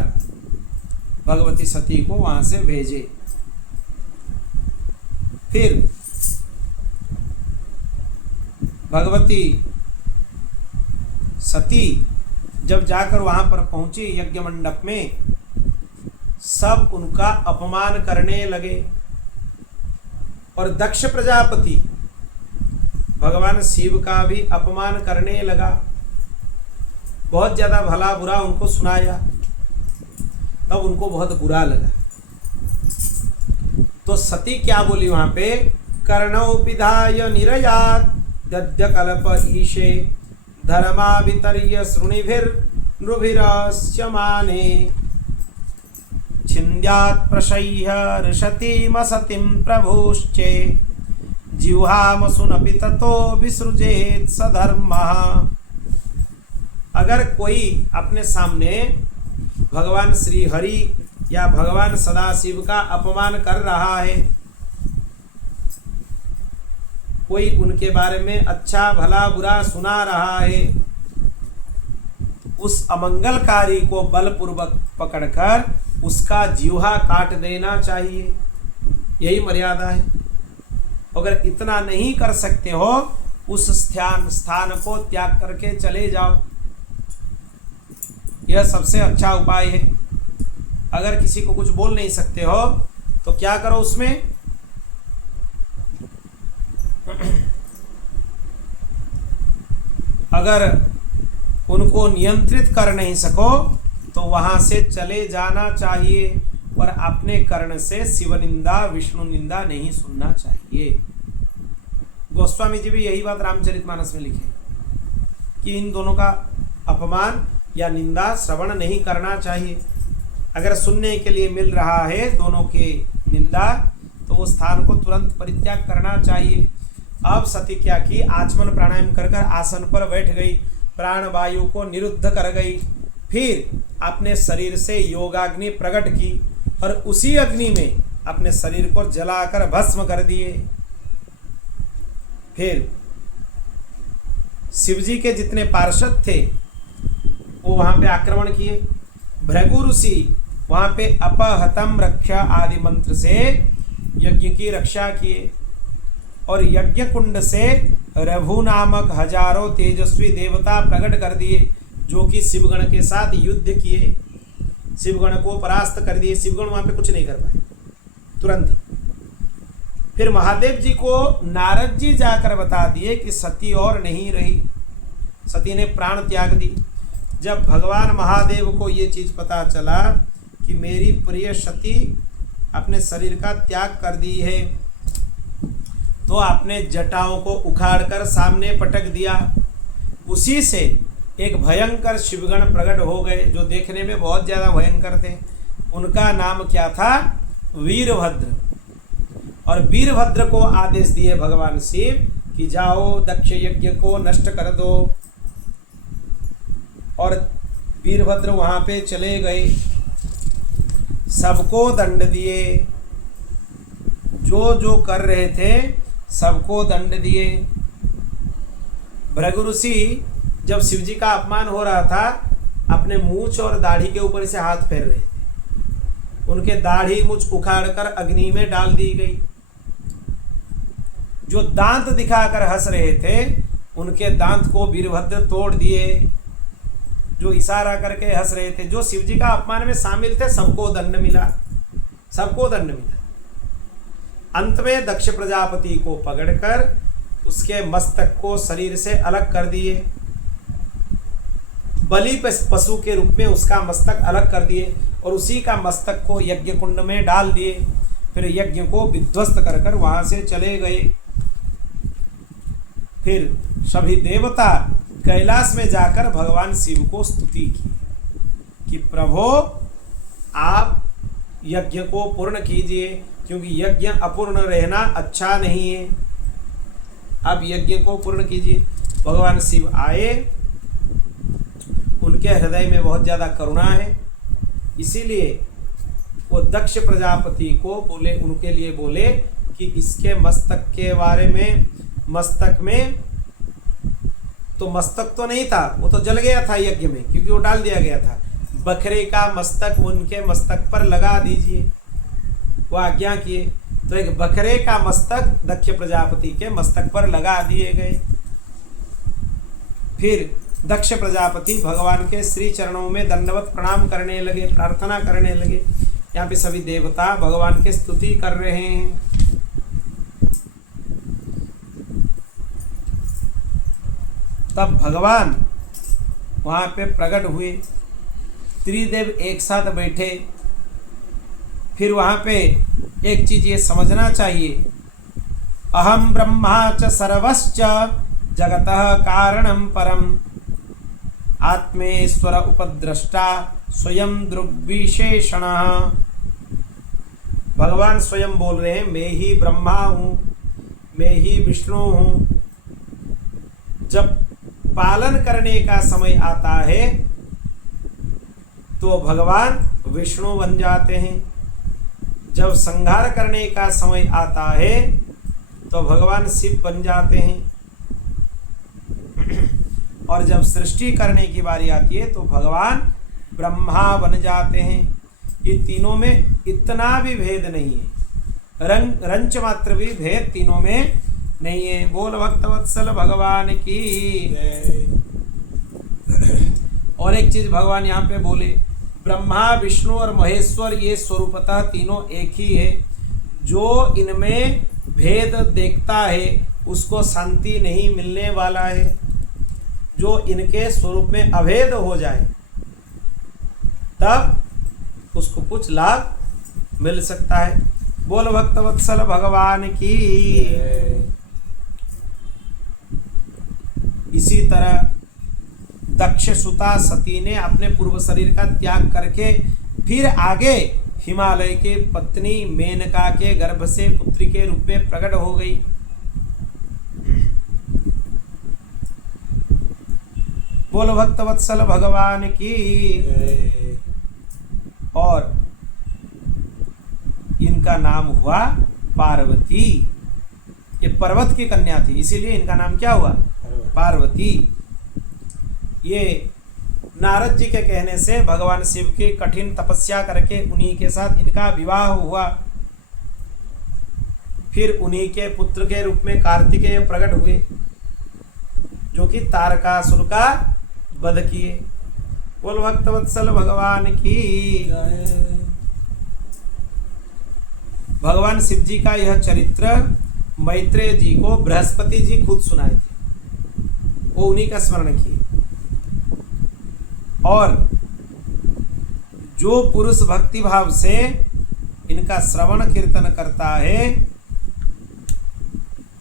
भगवती सती को वहां से भेजे। फिर भगवती सती जब जाकर वहां पर पहुंची यज्ञ मंडप में, सब उनका अपमान करने लगे। और दक्ष प्रजापति भगवान शिव का भी अपमान करने लगा, बहुत ज्यादा भला बुरा उनको सुनाया। तब उनको बहुत बुरा लगा। तो सती क्या बोली वहां पे, कर्णौ पिधाय निरयात् दद्य कल्प ईशे धर्मावितर्य श्रुणिभिर्नृभिरस्यमाने छिन्द्यात् प्रशय्य ऋषतिमसतिं प्रभुश्चे जिह्वामसुनपि ततो विसृजेत् सधर्मः। अगर कोई अपने सामने भगवान श्री हरि या भगवान सदाशिव का अपमान कर रहा है कोई उनके बारे में अच्छा भला बुरा सुना रहा है, उस अमंगलकारी को बलपूर्वक पकड़कर उसका जीवा काट देना चाहिए। यही मर्यादा है। अगर इतना नहीं कर सकते हो, उस स्थान को त्याग करके चले जाओ। यह सबसे अच्छा उपाय है। अगर किसी को कुछ बोल नहीं सकते हो तो क्या करो उसमें, अगर उनको नियंत्रित कर नहीं सको तो वहां से चले जाना चाहिए, पर अपने कर्ण से शिव निंदा विष्णु निंदा नहीं सुनना चाहिए। गोस्वामी जी भी यही बात रामचरितमानस में लिखे कि इन दोनों का अपमान या निंदा श्रवण नहीं करना चाहिए। अगर सुनने के लिए मिल रहा है दोनों के निंदा, तो वो स्थान को तुरंत परित्याग करना चाहिए। अब सती क्या की, आचमन प्राणायाम कर कर आसन पर बैठ गई, प्राण वायु को निरुद्ध कर गई, फिर अपने शरीर से योगाग्नि प्रकट की और उसी अग्नि में अपने शरीर को जलाकर भस्म कर दिए। फिर शिवजी के जितने पार्षद थे वो वहां पे आक्रमण किए। भृगु ऋषि वहां पे अपहतम रक्षा आदि मंत्र से यज्ञ की रक्षा किए और यज्ञ कुंड से रघु नामक हजारों तेजस्वी देवता प्रकट कर दिए, जो कि शिवगण के साथ युद्ध किए, शिवगण को परास्त कर दिए। शिवगण वहां पे कुछ नहीं कर पाए तुरंत ही। फिर महादेव जी को नारद जी जाकर बता दिए कि सती और नहीं रही, सती ने प्राण त्याग दी। जब भगवान महादेव को ये चीज पता चला कि मेरी प्रिय सती अपने शरीर का त्याग कर दी है, तो आपने जटाओं को उखाड़कर सामने पटक दिया। उसी से एक भयंकर शिवगण प्रकट हो गए, जो देखने में बहुत ज्यादा भयंकर थे। उनका नाम क्या था? वीरभद्र। और वीरभद्र को आदेश दिए भगवान शिव कि जाओ दक्ष यज्ञ को नष्ट कर दो। और वीरभद्र वहां पे चले गए, सबको दंड दिए, जो जो कर रहे थे सबको दंड दिए। भृगु ऋषि जब शिवजी का अपमान हो रहा था, अपने मूछ और दाढ़ी के ऊपर से हाथ फेर रहे थे। उनके दाढ़ी मूछ उखाड़कर अग्नि में डाल दी गई। जो दांत दिखाकर हंस रहे थे, उनके दांत को वीरभद्र तोड़ दिए। जो इशारा करके हंस रहे थे, जो शिवजी का अपमान में शामिल थे, सबको दंड मिला, सबको दंड मिला। अंत में दक्ष प्रजापति को पकड़कर उसके मस्तक को शरीर से अलग कर दिए। बलि पशु के रूप में उसका मस्तक अलग कर दिए और उसी का मस्तक को यज्ञ कुंड में डाल दिए। फिर यज्ञ को विध्वस्त कर कर वहां से चले गए। फिर सभी देवता कैलाश में जाकर भगवान शिव को स्तुति की कि प्रभो आप यज्ञ को पूर्ण कीजिए, क्योंकि यज्ञ अपूर्ण रहना अच्छा नहीं है। अब यज्ञ को पूर्ण कीजिए। भगवान शिव आए, उनके हृदय में बहुत ज्यादा करुणा है, इसीलिए वो दक्ष प्रजापति को बोले, उनके लिए बोले कि इसके मस्तक के बारे में, मस्तक में तो मस्तक तो नहीं था, वो तो जल गया था यज्ञ में, क्योंकि वो डाल दिया गया था। बकरे का मस्तक उनके मस्तक पर लगा दीजिए, वो आज्ञा किए। तो एक बकरे का मस्तक दक्ष प्रजापति के मस्तक पर लगा दिए गए। फिर दक्ष प्रजापति भगवान के श्री चरणों में दंडवत प्रणाम करने लगे, प्रार्थना करने लगे। यहाँ पे सभी देवता भगवान के स्तुति कर रहे हैं। तब भगवान वहां पे प्रकट हुए, त्रिदेव एक साथ बैठे। फिर वहां पे एक चीज ये समझना चाहिए, अहम ब्रह्मा च सर्वश्च जगतः कारणम परम आत्मेश्वर उपद्रष्टा स्वयं दृग्विशेषण। भगवान स्वयं बोल रहे हैं, मैं ही ब्रह्मा हूं, मैं ही विष्णु हूं। जब पालन करने का समय आता है तो भगवान विष्णु बन जाते हैं। जब संहार करने का समय आता है तो भगवान शिव बन जाते हैं, और जब सृष्टि करने की बारी आती है तो भगवान ब्रह्मा बन जाते हैं। ये तीनों में इतना भी भेद नहीं है, रंच मात्र भी भेद तीनों में नहीं है। बोल भक्तवत्सल भगवान की। और एक चीज भगवान यहाँ पे बोले, ब्रह्मा विष्णु और महेश्वर ये स्वरूपतः तीनों एक ही है। जो इनमें भेद देखता है उसको शांति नहीं मिलने वाला है। जो इनके स्वरूप में अभेद हो जाए तब उसको कुछ लाभ मिल सकता है। बोल भक्तवत्सल भगवान की। इसी तरह दक्ष सुता सती ने अपने पूर्व शरीर का त्याग करके फिर आगे हिमालय के पत्नी मेनका के गर्भ से पुत्री के रूप में प्रकट हो गई। बोल भक्तवत्सल भगवान की। और इनका नाम हुआ पार्वती। ये पर्वत की कन्या थी, इसीलिए इनका नाम क्या हुआ? पार्वती। ये नारद जी के कहने से भगवान शिव की कठिन तपस्या करके उन्हीं के साथ इनका विवाह हुआ। फिर उन्हीं के पुत्र के रूप में कार्तिकेय प्रकट हुए, जो कि तारकासुर का वध किए। बोल भक्तवत्सल भगवान की। भगवान शिव जी का यह चरित्र मैत्रेय जी को बृहस्पति जी खुद सुनाए थे, वो उन्हीं का स्मरण किए। और जो पुरुष भक्ति भाव से इनका श्रवण कीर्तन करता है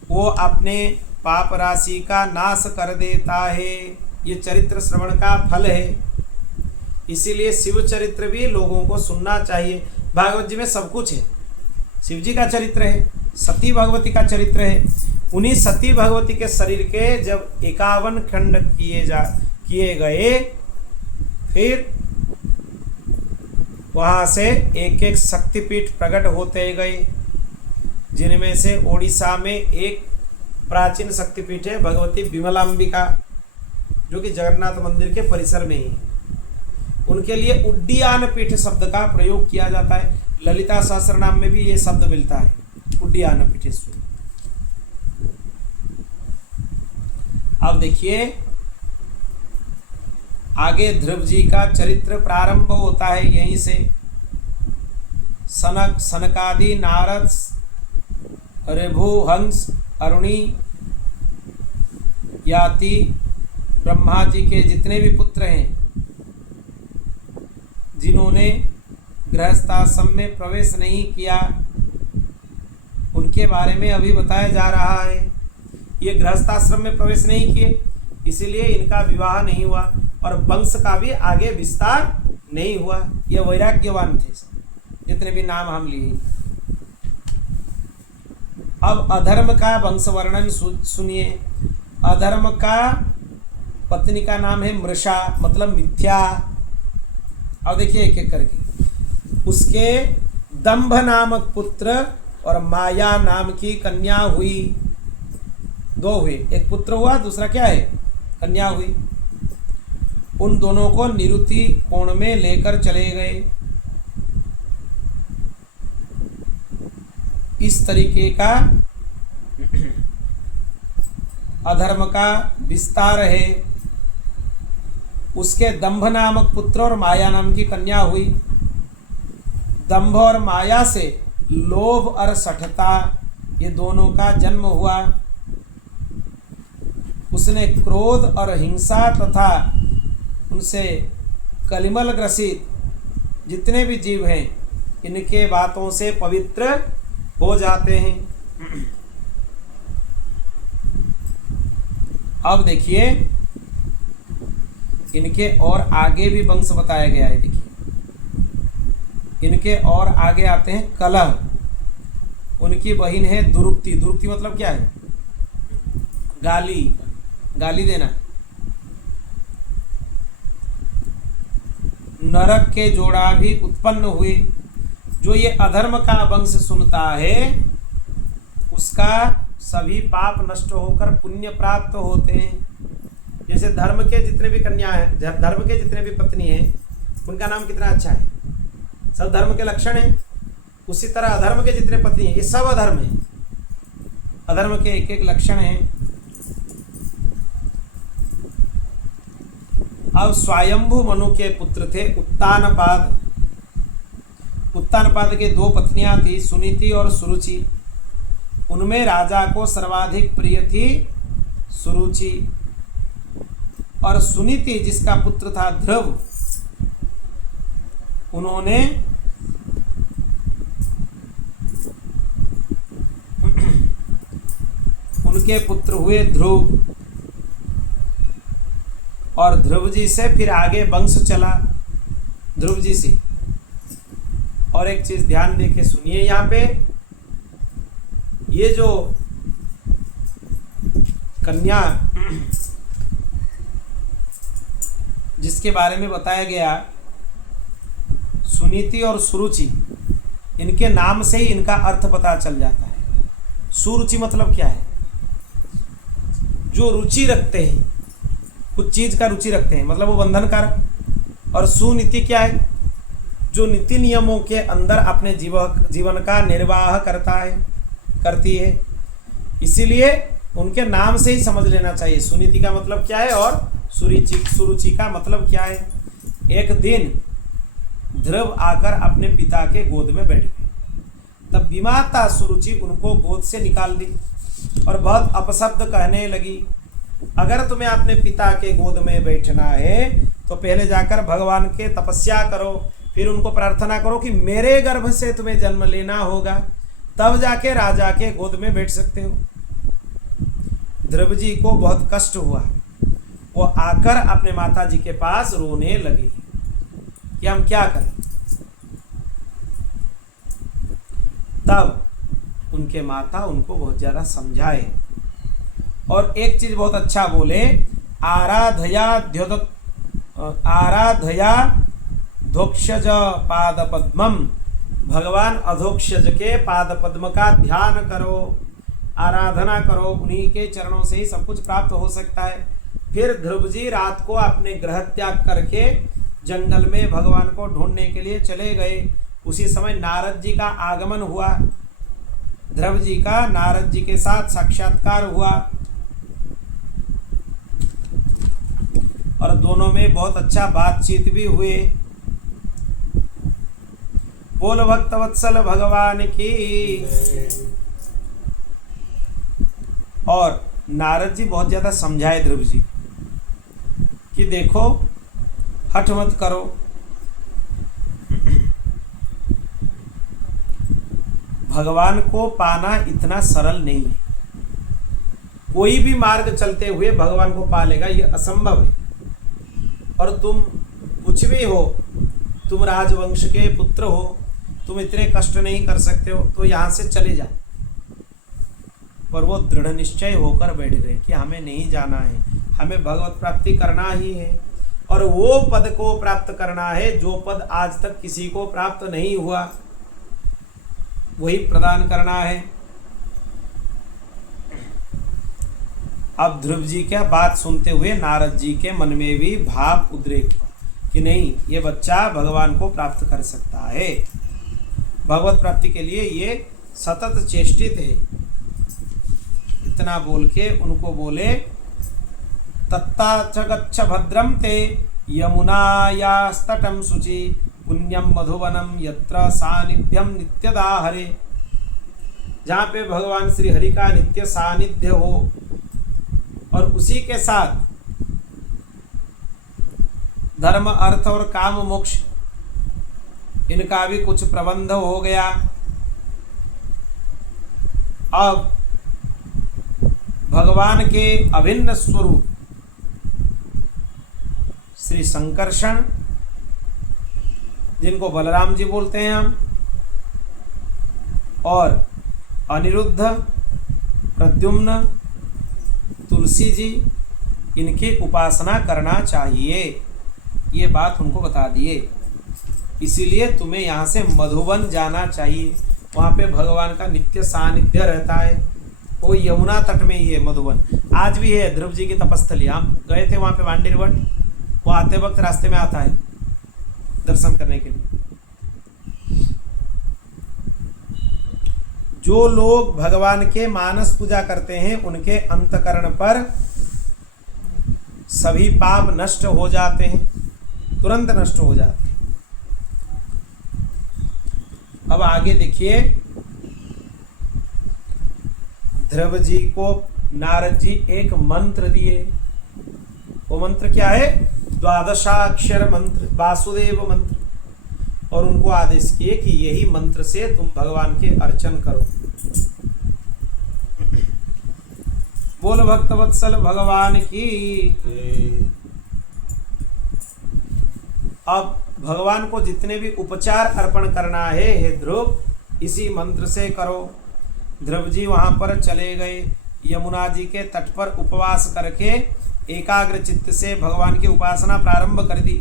वो अपने पाप राशि का नाश कर देता है। ये चरित्र श्रवण का फल है। इसीलिए शिव चरित्र भी लोगों को सुनना चाहिए। भागवत जी में सब कुछ है। शिव जी का चरित्र है, सती भगवती का चरित्र है। उन्हीं सती भगवती के शरीर के जब 51 खंड किए गए, फिर वहां से एक एक शक्तिपीठ प्रकट होते गए, जिनमें से ओडिशा में एक प्राचीन शक्तिपीठ है भगवती विमलांबिका, जो कि जगन्नाथ मंदिर के परिसर में ही। उनके लिए उड्डीयान पीठ शब्द का प्रयोग किया जाता है। ललिता सहस्त्रनाम में भी ये शब्द मिलता है, उड्डीयान पीठेश्वर। अब देखिए आगे ध्रुव जी का चरित्र प्रारंभ होता है यहीं से। सनक सनकादि नारद ऋभु हंस अरुणी याति ब्रह्मा जी के जितने भी पुत्र हैं, जिन्होंने गृहस्थाश्रम में प्रवेश नहीं किया, उनके बारे में अभी बताया जा रहा है। ये गृहस्थाश्रम में प्रवेश नहीं किए, इसीलिए इनका विवाह नहीं हुआ और वंश का भी आगे विस्तार नहीं हुआ। ये वैराग्यवान थे जितने भी नाम हम लिए। अब अधर्म का वंश वर्णन सुनिए। अधर्म का पत्नी का नाम है मृषा, मतलब मिथ्या। अब देखिए एक एक करके। उसके दंभ नामक पुत्र और माया नाम की कन्या हुई। दो हुए, एक पुत्र हुआ, दूसरा क्या है? कन्या हुई। उन दोनों को निरुति कोण में लेकर चले गए। इस तरीके का अधर्म का विस्तार है। उसके दंभ नामक पुत्र और माया नाम की कन्या हुई। दंभ और माया से लोभ और सठता, ये दोनों का जन्म हुआ। उसने क्रोध और हिंसा तथा उनसे कलिमल ग्रसित जितने भी जीव हैं, इनके बातों से पवित्र हो जाते हैं। अब देखिए इनके और आगे भी वंश बताया गया है। देखिए इनके और आगे आते हैं कलह। उनकी बहन है दुरुक्ति। दुरुक्ति मतलब क्या है? गाली, गाली देना। नरक के जोड़ा भी उत्पन्न हुए। जो ये अधर्म का वंश सुनता है उसका सभी पाप नष्ट होकर पुण्य प्राप्त होते हैं। जैसे धर्म के जितने भी कन्या हैं, धर्म के जितने भी पत्नी हैं, उनका नाम कितना अच्छा है, सब धर्म के लक्षण हैं। उसी तरह अधर्म के जितने पत्नी हैं, ये सब अधर्म हैं, अधर्म के एक एक लक्षण हैं। अब स्वयंभू मनु के पुत्र थे उत्तानपाद। उत्तानपाद के दो पत्नियां थी, सुनीति और सुरुचि। उनमें राजा को सर्वाधिक प्रिय थी सुरुचि, और सुनीति जिसका पुत्र था ध्रुव, उन्होंने उनके पुत्र हुए ध्रुव, और ध्रुव जी से फिर आगे वंश चला ध्रुव जी से। और एक चीज ध्यान देके सुनिए, यहाँ पे ये जो कन्या जिसके बारे में बताया गया, सुनीति और सुरुचि, इनके नाम से ही इनका अर्थ पता चल जाता है। सुरुचि मतलब क्या है, जो रुचि रखते हैं, कुछ चीज का रुचि रखते हैं, मतलब वो बंधनकारक। और सुनीति क्या है, जो नीति नियमों के अंदर अपने जीवन का निर्वाह करती है। इसीलिए उनके नाम से ही समझ लेना चाहिए सुनीति का मतलब क्या है और सुरुचि का मतलब क्या है। एक दिन ध्रुव आकर अपने पिता के गोद में बैठ गए, तब विमाता सुरुचि उनको गोद से निकाल दी और बहुत अपशब्द कहने लगी। अगर तुम्हें अपने पिता के गोद में बैठना है तो पहले जाकर भगवान के तपस्या करो, फिर उनको प्रार्थना करो कि मेरे गर्भ से तुम्हें जन्म लेना होगा, तब जाके राजा के गोद में बैठ सकते हो। ध्रुव जी को बहुत कष्ट हुआ, वो आकर अपने माता जी के पास रोने लगे कि हम क्या करें। तब उनके माता उनको बहुत ज्यादा समझाए और एक चीज बहुत अच्छा बोले, आराधया धोक्षज पाद पद्मम, भगवान अधोक्षज के पाद पद्म का ध्यान करो, आराधना करो, उन्हीं के चरणों से ही सब कुछ प्राप्त हो सकता है। फिर ध्रुव जी रात को अपने गृह त्याग करके जंगल में भगवान को ढूंढने के लिए चले गए। उसी समय नारद जी का आगमन हुआ, ध्रुव जी का नारद जी के साथ साक्षात्कार हुआ और दोनों में बहुत अच्छा बातचीत भी हुए। बोल भक्त वत्सल भगवान की। और नारद जी बहुत ज्यादा समझाए ध्रुव जी कि देखो हठ मत करो, भगवान को पाना इतना सरल नहीं है। कोई भी मार्ग चलते हुए भगवान को पा लेगा, ये असंभव है। और तुम कुछ भी हो, तुम राजवंश के पुत्र हो, तुम इतने कष्ट नहीं कर सकते हो, तो यहाँ से चले जाओ। पर वो दृढ़ निश्चय होकर बैठ गए कि हमें नहीं जाना है, हमें भगवत प्राप्ति करना ही है। और वो पद को प्राप्त करना है जो पद आज तक किसी को प्राप्त नहीं हुआ, वही प्रदान करना है। अब ध्रुव जी क्या बात सुनते हुए नारद जी के मन में भी भाव उद्रेक कि नहीं, ये बच्चा भगवान को प्राप्त कर सकता है, भगवत प्राप्ति के लिए ये सतत चेष्टित है। इतना बोल के उनको बोले, तत्ता च गच्छ भद्रम ते यमुनायास्तटं शुचि पुण्यम मधुवनम यत्र सानिध्यम नित्यदा हरे। जहाँ पे भगवान श्री हरि का नित्य सानिध्य हो और उसी के साथ धर्म अर्थ और काम मोक्ष इनका भी कुछ प्रबंध हो गया। अब भगवान के अभिन्न स्वरूप श्री संकर्षण, जिनको बलराम जी बोलते हैं हम, और अनिरुद्ध, प्रद्युम्न, तुलसी जी, इनकी उपासना करना चाहिए, ये बात उनको बता दिए। इसीलिए तुम्हें यहाँ से मधुबन जाना चाहिए, वहाँ पे भगवान का नित्य सानिध्य रहता है। वो यमुना तट में ही है मधुबन, आज भी है ध्रुव जी की तपस्थली। हम गए थे वहां पे वांडेरवट, वो आते वक्त रास्ते में आता है दर्शन करने के लिए। जो लोग भगवान के मानस पूजा करते हैं उनके अंतकरण पर सभी पाप नष्ट हो जाते हैं, तुरंत नष्ट हो जाते हैं। अब आगे देखिए, ध्रुव जी को नारद जी एक मंत्र दिए। वो मंत्र क्या है? द्वादशाक्षर मंत्र, वासुदेव मंत्र। और उनको आदेश किए कि यही मंत्र से तुम भगवान के अर्चन करो। बोल भक्तवत्सल भगवान की। अब भगवान को जितने भी उपचार अर्पण करना है, हे ध्रुव, इसी मंत्र से करो। ध्रुव जी वहां पर चले गए, यमुना जी के तट पर उपवास करके एकाग्र चित्त से भगवान की उपासना प्रारंभ कर दी।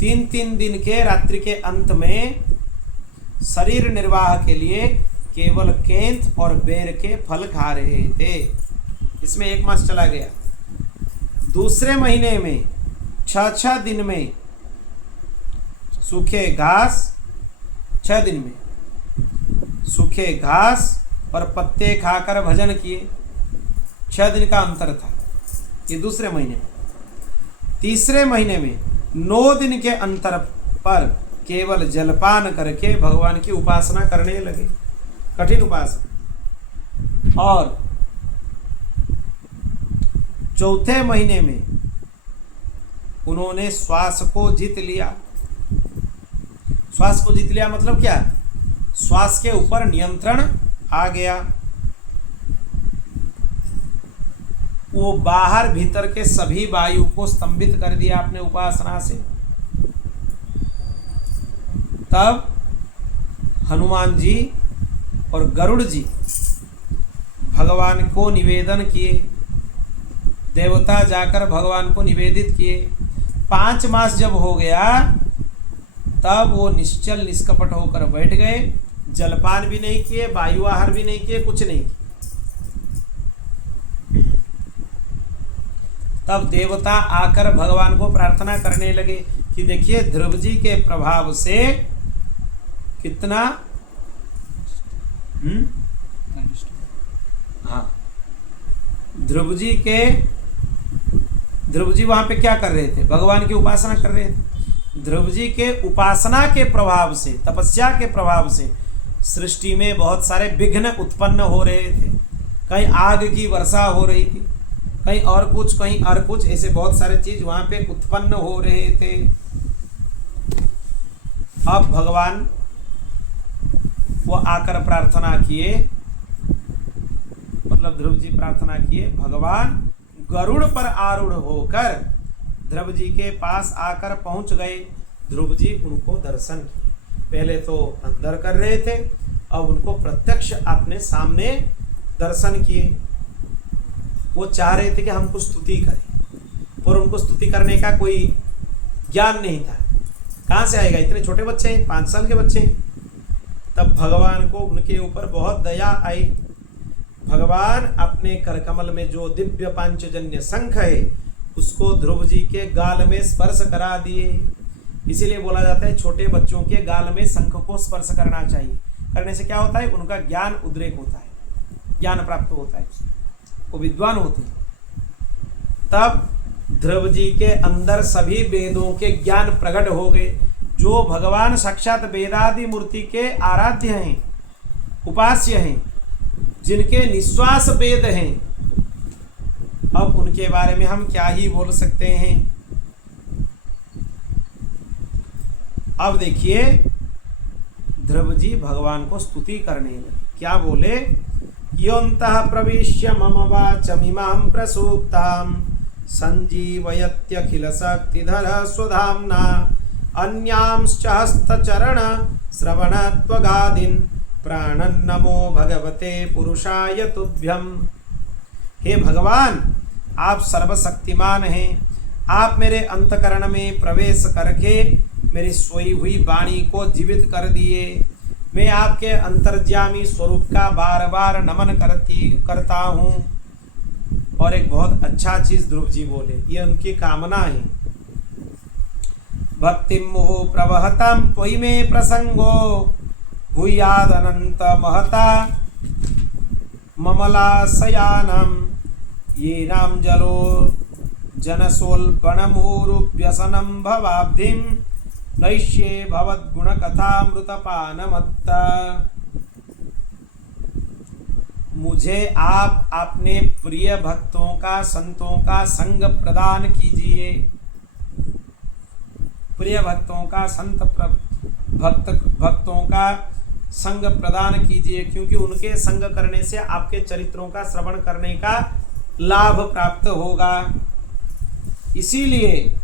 3 दिन के रात्रि के अंत में शरीर निर्वाह के लिए केवल केंत और बेर के फल खा रहे थे। इसमें 1 मास चला गया। दूसरे महीने में 6 दिन में सूखे घास, 6 दिन में सूखे घास और पत्ते खाकर भजन किए। 6 दिन का अंतर था, ये दूसरे महीने में। तीसरे महीने में 9 दिन के अंतर पर केवल जलपान करके भगवान की उपासना करने लगे, कठिन उपासना। और चौथे महीने में उन्होंने श्वास को जीत लिया। श्वास को जीत लिया मतलब क्या? श्वास के ऊपर नियंत्रण आ गया। वो बाहर भीतर के सभी वायु को स्तंभित कर दिया अपने उपासना से। तब हनुमान जी और गरुड़ जी भगवान को निवेदन किए, देवता जाकर भगवान को निवेदित किए। 5 मास जब हो गया तब वो निश्चल निष्कपट होकर बैठ गए, जलपान भी नहीं किए, वायु आहार भी नहीं किए, कुछ नहीं किए। तब देवता आकर भगवान को प्रार्थना करने लगे कि देखिए ध्रुव जी के प्रभाव से कितना हाँ, ध्रुव जी वहां पे क्या कर रहे थे? भगवान की उपासना कर रहे थे। ध्रुव जी के उपासना के प्रभाव से, तपस्या के प्रभाव से सृष्टि में बहुत सारे विघ्न उत्पन्न हो रहे थे। कहीं आग की वर्षा हो रही थी, कहीं और कुछ, कहीं और कुछ, ऐसे बहुत सारे चीज वहां पे उत्पन्न हो रहे थे। अब भगवान वो आकर प्रार्थना किए, मतलब ध्रुव जी प्रार्थना किए, भगवान गरुड़ पर आरूढ़ होकर ध्रुव जी के पास आकर पहुंच गए। ध्रुव जी उनको दर्शन किए। पहले तो अंदर कर रहे थे, अब उनको प्रत्यक्ष अपने सामने दर्शन किए। वो चाह रहे थे कि हमको स्तुति करें, और उनको स्तुति करने का कोई ज्ञान नहीं था। कहाँ से आएगा? इतने छोटे बच्चे हैं, 5 साल के बच्चे हैं। तब भगवान को उनके ऊपर बहुत दया आई। भगवान अपने करकमल में जो दिव्य पांचजन्य शंख है उसको ध्रुव जी के गाल में स्पर्श करा दिए। इसीलिए बोला जाता है छोटे बच्चों के गाल में शंख को स्पर्श करना चाहिए। करने से क्या होता है? उनका ज्ञान उद्रेक होता है, ज्ञान प्राप्त होता है, वो विद्वान होते हैं। तब ध्रुव जी के अंदर सभी वेदों के ज्ञान प्रकट हो गए। जो भगवान साक्षात वेदादि मूर्ति के आराध्य हैं, उपास्य हैं, जिनके निश्वास वेद हैं, अब उनके बारे में हम क्या ही बोल सकते हैं। अब देखिए ध्रुव जी भगवान को स्तुति करने लगे। क्या बोले? योऽन्तः प्रविश्य मम वाचमिमां प्रसूक्तां संजीवयत्यखिल शक्तिधर स्वधाम्ना अन्यांश्च हस्तचरण श्रवणत्वगादीन् प्राणन्नमो भगवते पुरुषाय तुभ्यम्। हे भगवान, आप सर्वशक्तिमान हैं। आप मेरे अंतकरण में प्रवेश करके मेरी सोई हुई वाणी को जीवित कर दिए। मैं आपके अंतर्यामी स्वरूप का बार बार नमन करता हूँ। और एक बहुत अच्छा चीज ध्रुव जी बोले, ये उनकी कामना है। भक्ति मुहु प्रवहतम त्वयि में प्रसंगो भूयाद अनंत महता ममलाशयानम ये नाम जलो जनसोल्पणमूरुभ्यसनं भवाब्धिं नैष्ये भवद्गुणकथामृतपानमत्ता। मुझे आप अपने प्रिय भक्तों का संतों का संग प्रदान कीजिए। प्रिय भक्तों का भक्तों का संग प्रदान कीजिए, क्योंकि उनके संग करने से आपके चरित्रों का श्रवण करने का लाभ प्राप्त होगा। इसीलिए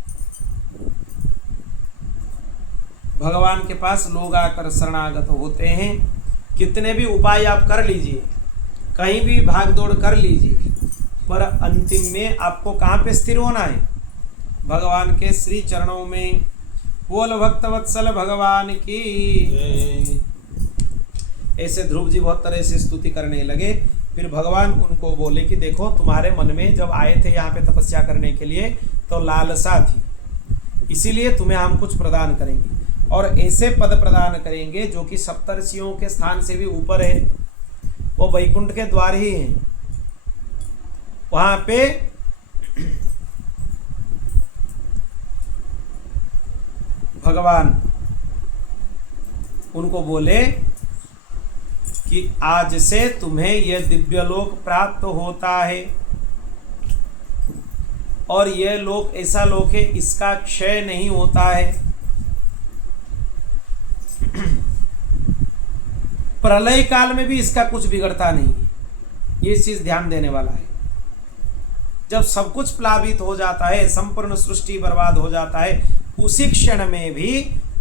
भगवान के पास लोग आकर शरणागत होते हैं। कितने भी उपाय आप कर लीजिए, कहीं भी भाग दौड़ कर लीजिए, पर अंतिम में आपको कहाँ पे स्थिर होना है? भगवान के श्री चरणों में। बोल भक्त वत्सल भगवान की। ऐसे ध्रुव जी बहुत तरह से स्तुति करने लगे। फिर भगवान उनको बोले कि देखो, तुम्हारे मन में जब आए थे यहाँ पे तपस्या करने के लिए तो लालसा थी, इसीलिए तुम्हें हम कुछ प्रदान करेंगे, और ऐसे पद प्रदान करेंगे जो कि सप्तर्षियों के स्थान से भी ऊपर है। वो वैकुंठ के द्वार ही हैं। वहां पे भगवान उनको बोले कि आज से तुम्हें यह दिव्य लोक प्राप्त होता है, और यह लोक ऐसा लोक है, इसका क्षय नहीं होता है। प्रलय काल में भी इसका कुछ बिगड़ता नहीं है। ये चीज ध्यान देने वाला है। जब सब कुछ प्लावित हो जाता है, संपूर्ण सृष्टि बर्बाद हो जाता है, उसी क्षण में भी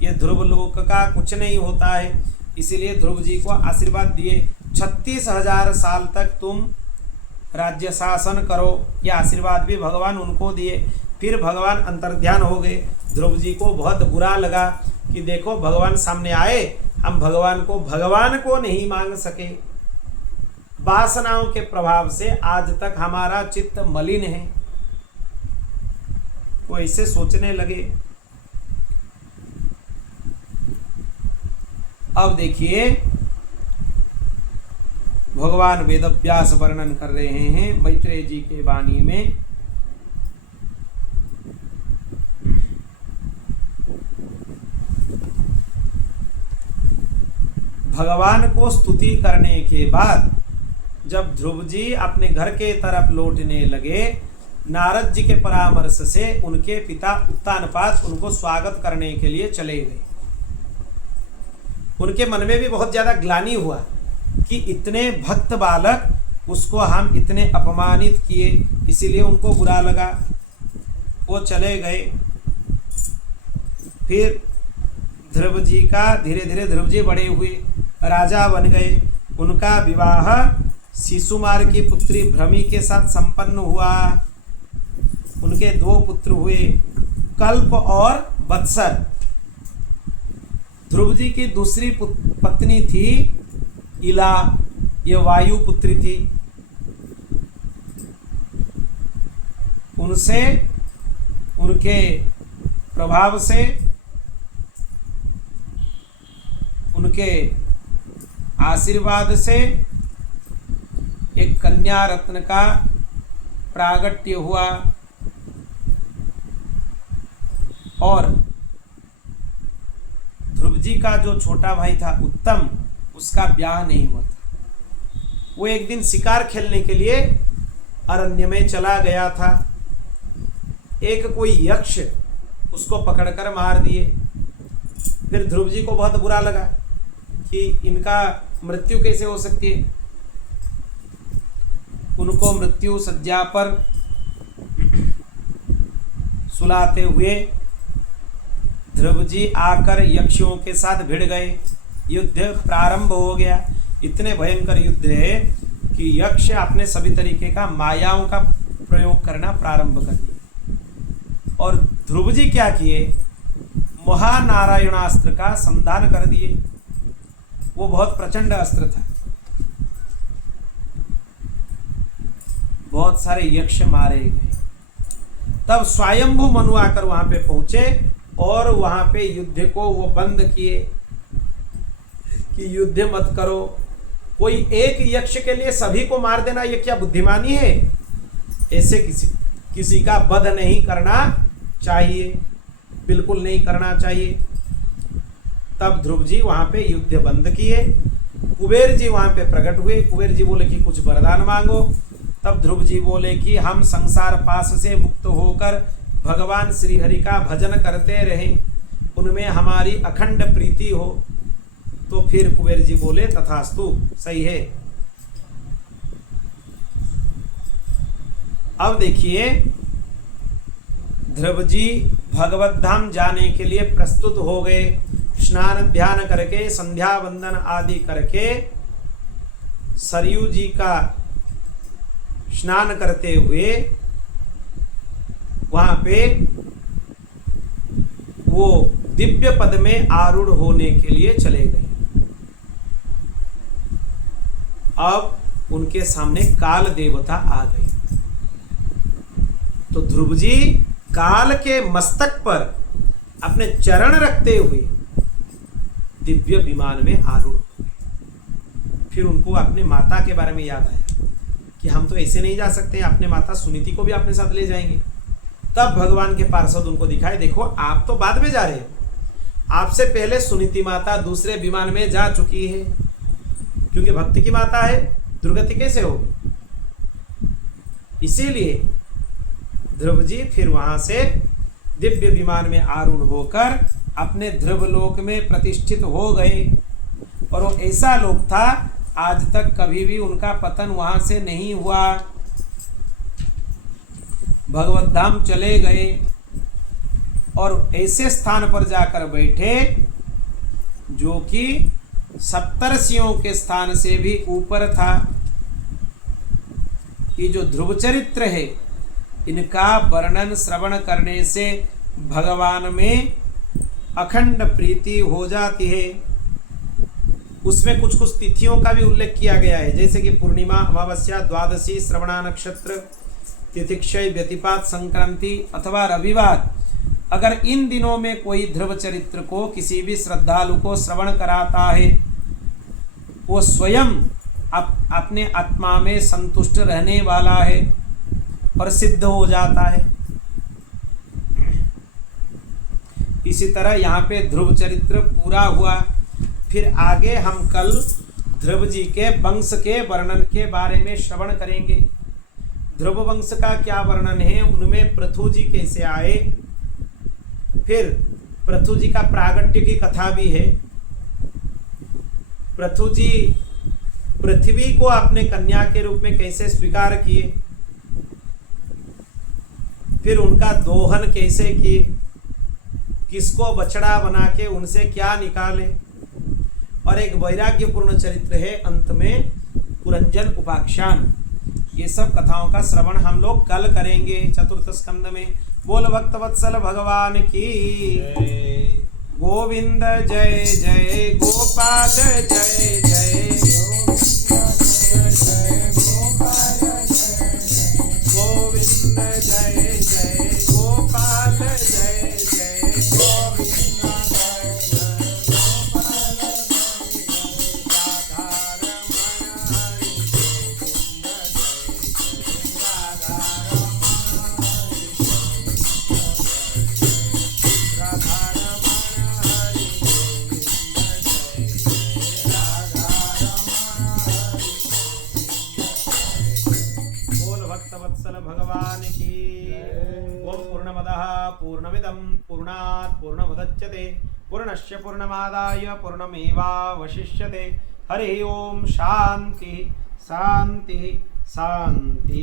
ये ध्रुव लोक का कुछ नहीं होता है। इसीलिए ध्रुव जी को आशीर्वाद दिए, 36,000 साल तक तुम राज्य शासन करो। यह आशीर्वाद भी भगवान उनको दिए। फिर भगवान अंतर्ध्यान हो गए। ध्रुव जी को बहुत बुरा लगा कि देखो, भगवान सामने आए, हम भगवान को नहीं मांग सके। वासनाओं के प्रभाव से आज तक हमारा चित्त मलिन है। वो ऐसे सोचने लगे। अब देखिए, भगवान वेदव्यास वर्णन कर रहे हैं मैत्रेय जी के वाणी में। भगवान को स्तुति करने के बाद जब ध्रुव जी अपने घर के तरफ लौटने लगे, नारद जी के परामर्श से उनके पिता उत्तानपाद उनको स्वागत करने के लिए चले गए। उनके मन में भी बहुत ज्यादा ग्लानि हुआ कि इतने भक्त बालक, उसको हम इतने अपमानित किए, इसीलिए उनको बुरा लगा। वो चले गए। फिर ध्रुव जी का धीरे धीरे ध्रुव जी बड़े हुए, राजा बन गए। उनका विवाह शिशुमार की पुत्री भ्रमी के साथ संपन्न हुआ। उनके 2 पुत्र हुए, कल्प और वत्सर। ध्रुव जी की दूसरी पत्नी थी इला, ये वायु पुत्री थी। उनसे, उनके प्रभाव से, उनके आशीर्वाद से एक कन्या रत्न का प्रागट्य हुआ, और ध्रुव जी का जो छोटा भाई था उत्तम, उसका ब्याह नहीं हुआ था। वो एक दिन शिकार खेलने के लिए अरण्य में चला गया था। एक कोई यक्ष उसको पकड़कर मार दिए। फिर ध्रुव जी को बहुत बुरा लगा कि इनका मृत्यु कैसे हो सकती है। उनको मृत्यु सज्जा पर सुलाते हुए ध्रुव जी आकर यक्षों के साथ भिड़ गए। युद्ध प्रारंभ हो गया। इतने भयंकर युद्ध है कि यक्ष अपने सभी तरीके का मायाओं का प्रयोग करना प्रारंभ कर दिए। और ध्रुव जी क्या किए, महानारायणास्त्र का संधान कर दिए। वो बहुत प्रचंड अस्त्र था। बहुत सारे यक्ष मारे गए। तब स्वयंभू मनु आकर वहां पे पहुंचे और वहां पे युद्ध को वो बंद किए कि युद्ध मत करो। कोई एक यक्ष के लिए सभी को मार देना ये क्या बुद्धिमानी है? ऐसे किसी का वध नहीं करना चाहिए, बिल्कुल नहीं करना चाहिए। तब ध्रुव जी वहां पे युद्ध बंद किए। कुबेर जी वहां पे प्रकट हुए। कुबेर जी बोले कि कुछ वरदान मांगो। तब ध्रुव जी बोले कि हम संसार पास से मुक्त होकर भगवान श्री हरि का भजन करते रहें, उनमें हमारी अखंड प्रीति हो। तो फिर कुबेर जी बोले तथास्तु, सही है। अब देखिए, ध्रुव जी भगवत धाम जाने के लिए प्रस्तुत हो गए। स्नान ध्यान करके, संध्या वंदन आदि करके, सरयू जी का स्नान करते हुए वहां पे वो दिव्य पद में आरूढ़ होने के लिए चले गए। अब उनके सामने काल देवता आ गए। तो ध्रुव जी काल के मस्तक पर अपने चरण रखते हुए दिव्य विमान में आरूढ़ हो गए। फिर उनको अपने माता के बारे में याद आया कि हम तो ऐसे नहीं जा सकते, अपने माता सुनीति को भी अपने साथ ले जाएंगे। तब भगवान के पार्षद उनको दिखाए, देखो आप तो बाद में जा रहे हो, आपसे पहले सुनीति माता दूसरे विमान में जा चुकी है, क्योंकि भक्ति की माता है, दुर्गति कैसे होगी। इसीलिए ध्रुव जी फिर वहां से दिव्य विमान में आरूढ़ होकर अपने ध्रुवलोक में प्रतिष्ठित हो गए। और वो ऐसा लोक था, आज तक कभी भी उनका पतन वहां से नहीं हुआ। भगवत धाम चले गए और ऐसे स्थान पर जाकर बैठे जो कि सप्तर्षियों के स्थान से भी ऊपर था। ये जो ध्रुव चरित्र है, इनका वर्णन श्रवण करने से भगवान में अखंड प्रीति हो जाती है। उसमें कुछ कुछ तिथियों का भी उल्लेख किया गया है, जैसे कि पूर्णिमा, अमावस्या, द्वादशी, श्रवणा नक्षत्र, तिथिक्षय, व्यतिपात, संक्रांति अथवा रविवार। अगर इन दिनों में कोई ध्रुव चरित्र को किसी भी श्रद्धालु को श्रवण कराता है, वो स्वयं अपने आत्मा में संतुष्ट रहने वाला है और सिद्ध हो जाता है। इसी तरह यहाँ पे ध्रुव चरित्र पूरा हुआ। फिर आगे हम कल ध्रुव जी के वंश के वर्णन के बारे में श्रवण करेंगे। ध्रुव वंश का क्या वर्णन है, उनमें पृथु जी कैसे आए, फिर पृथु जी का प्रागट्य की कथा भी है। पृथु जी पृथ्वी को अपने कन्या के रूप में कैसे स्वीकार किए, फिर उनका दोहन कैसे किए, किसको बछड़ा बना के उनसे क्या निकाले, और एक वैराग्यपूर्ण चरित्र है अंत में पुरंजन उपाख्यान। ये सब कथाओं का श्रवण हम लोग कल करेंगे चतुर्थ स्कंद में। बोल भक्त वत्सल भगवान की गोविंद जय जय गोपाल जय जय गोविंद जय जय गोपाल जय जय भगवान की। ओम पूर्णमदः पूर्णमिदं पूर्णात् पूर्णमुदच्यते पूर्णस्य पूर्णमादाय पूर्णमेवावशिष्यते। हरि ओम शांति शांति शांति।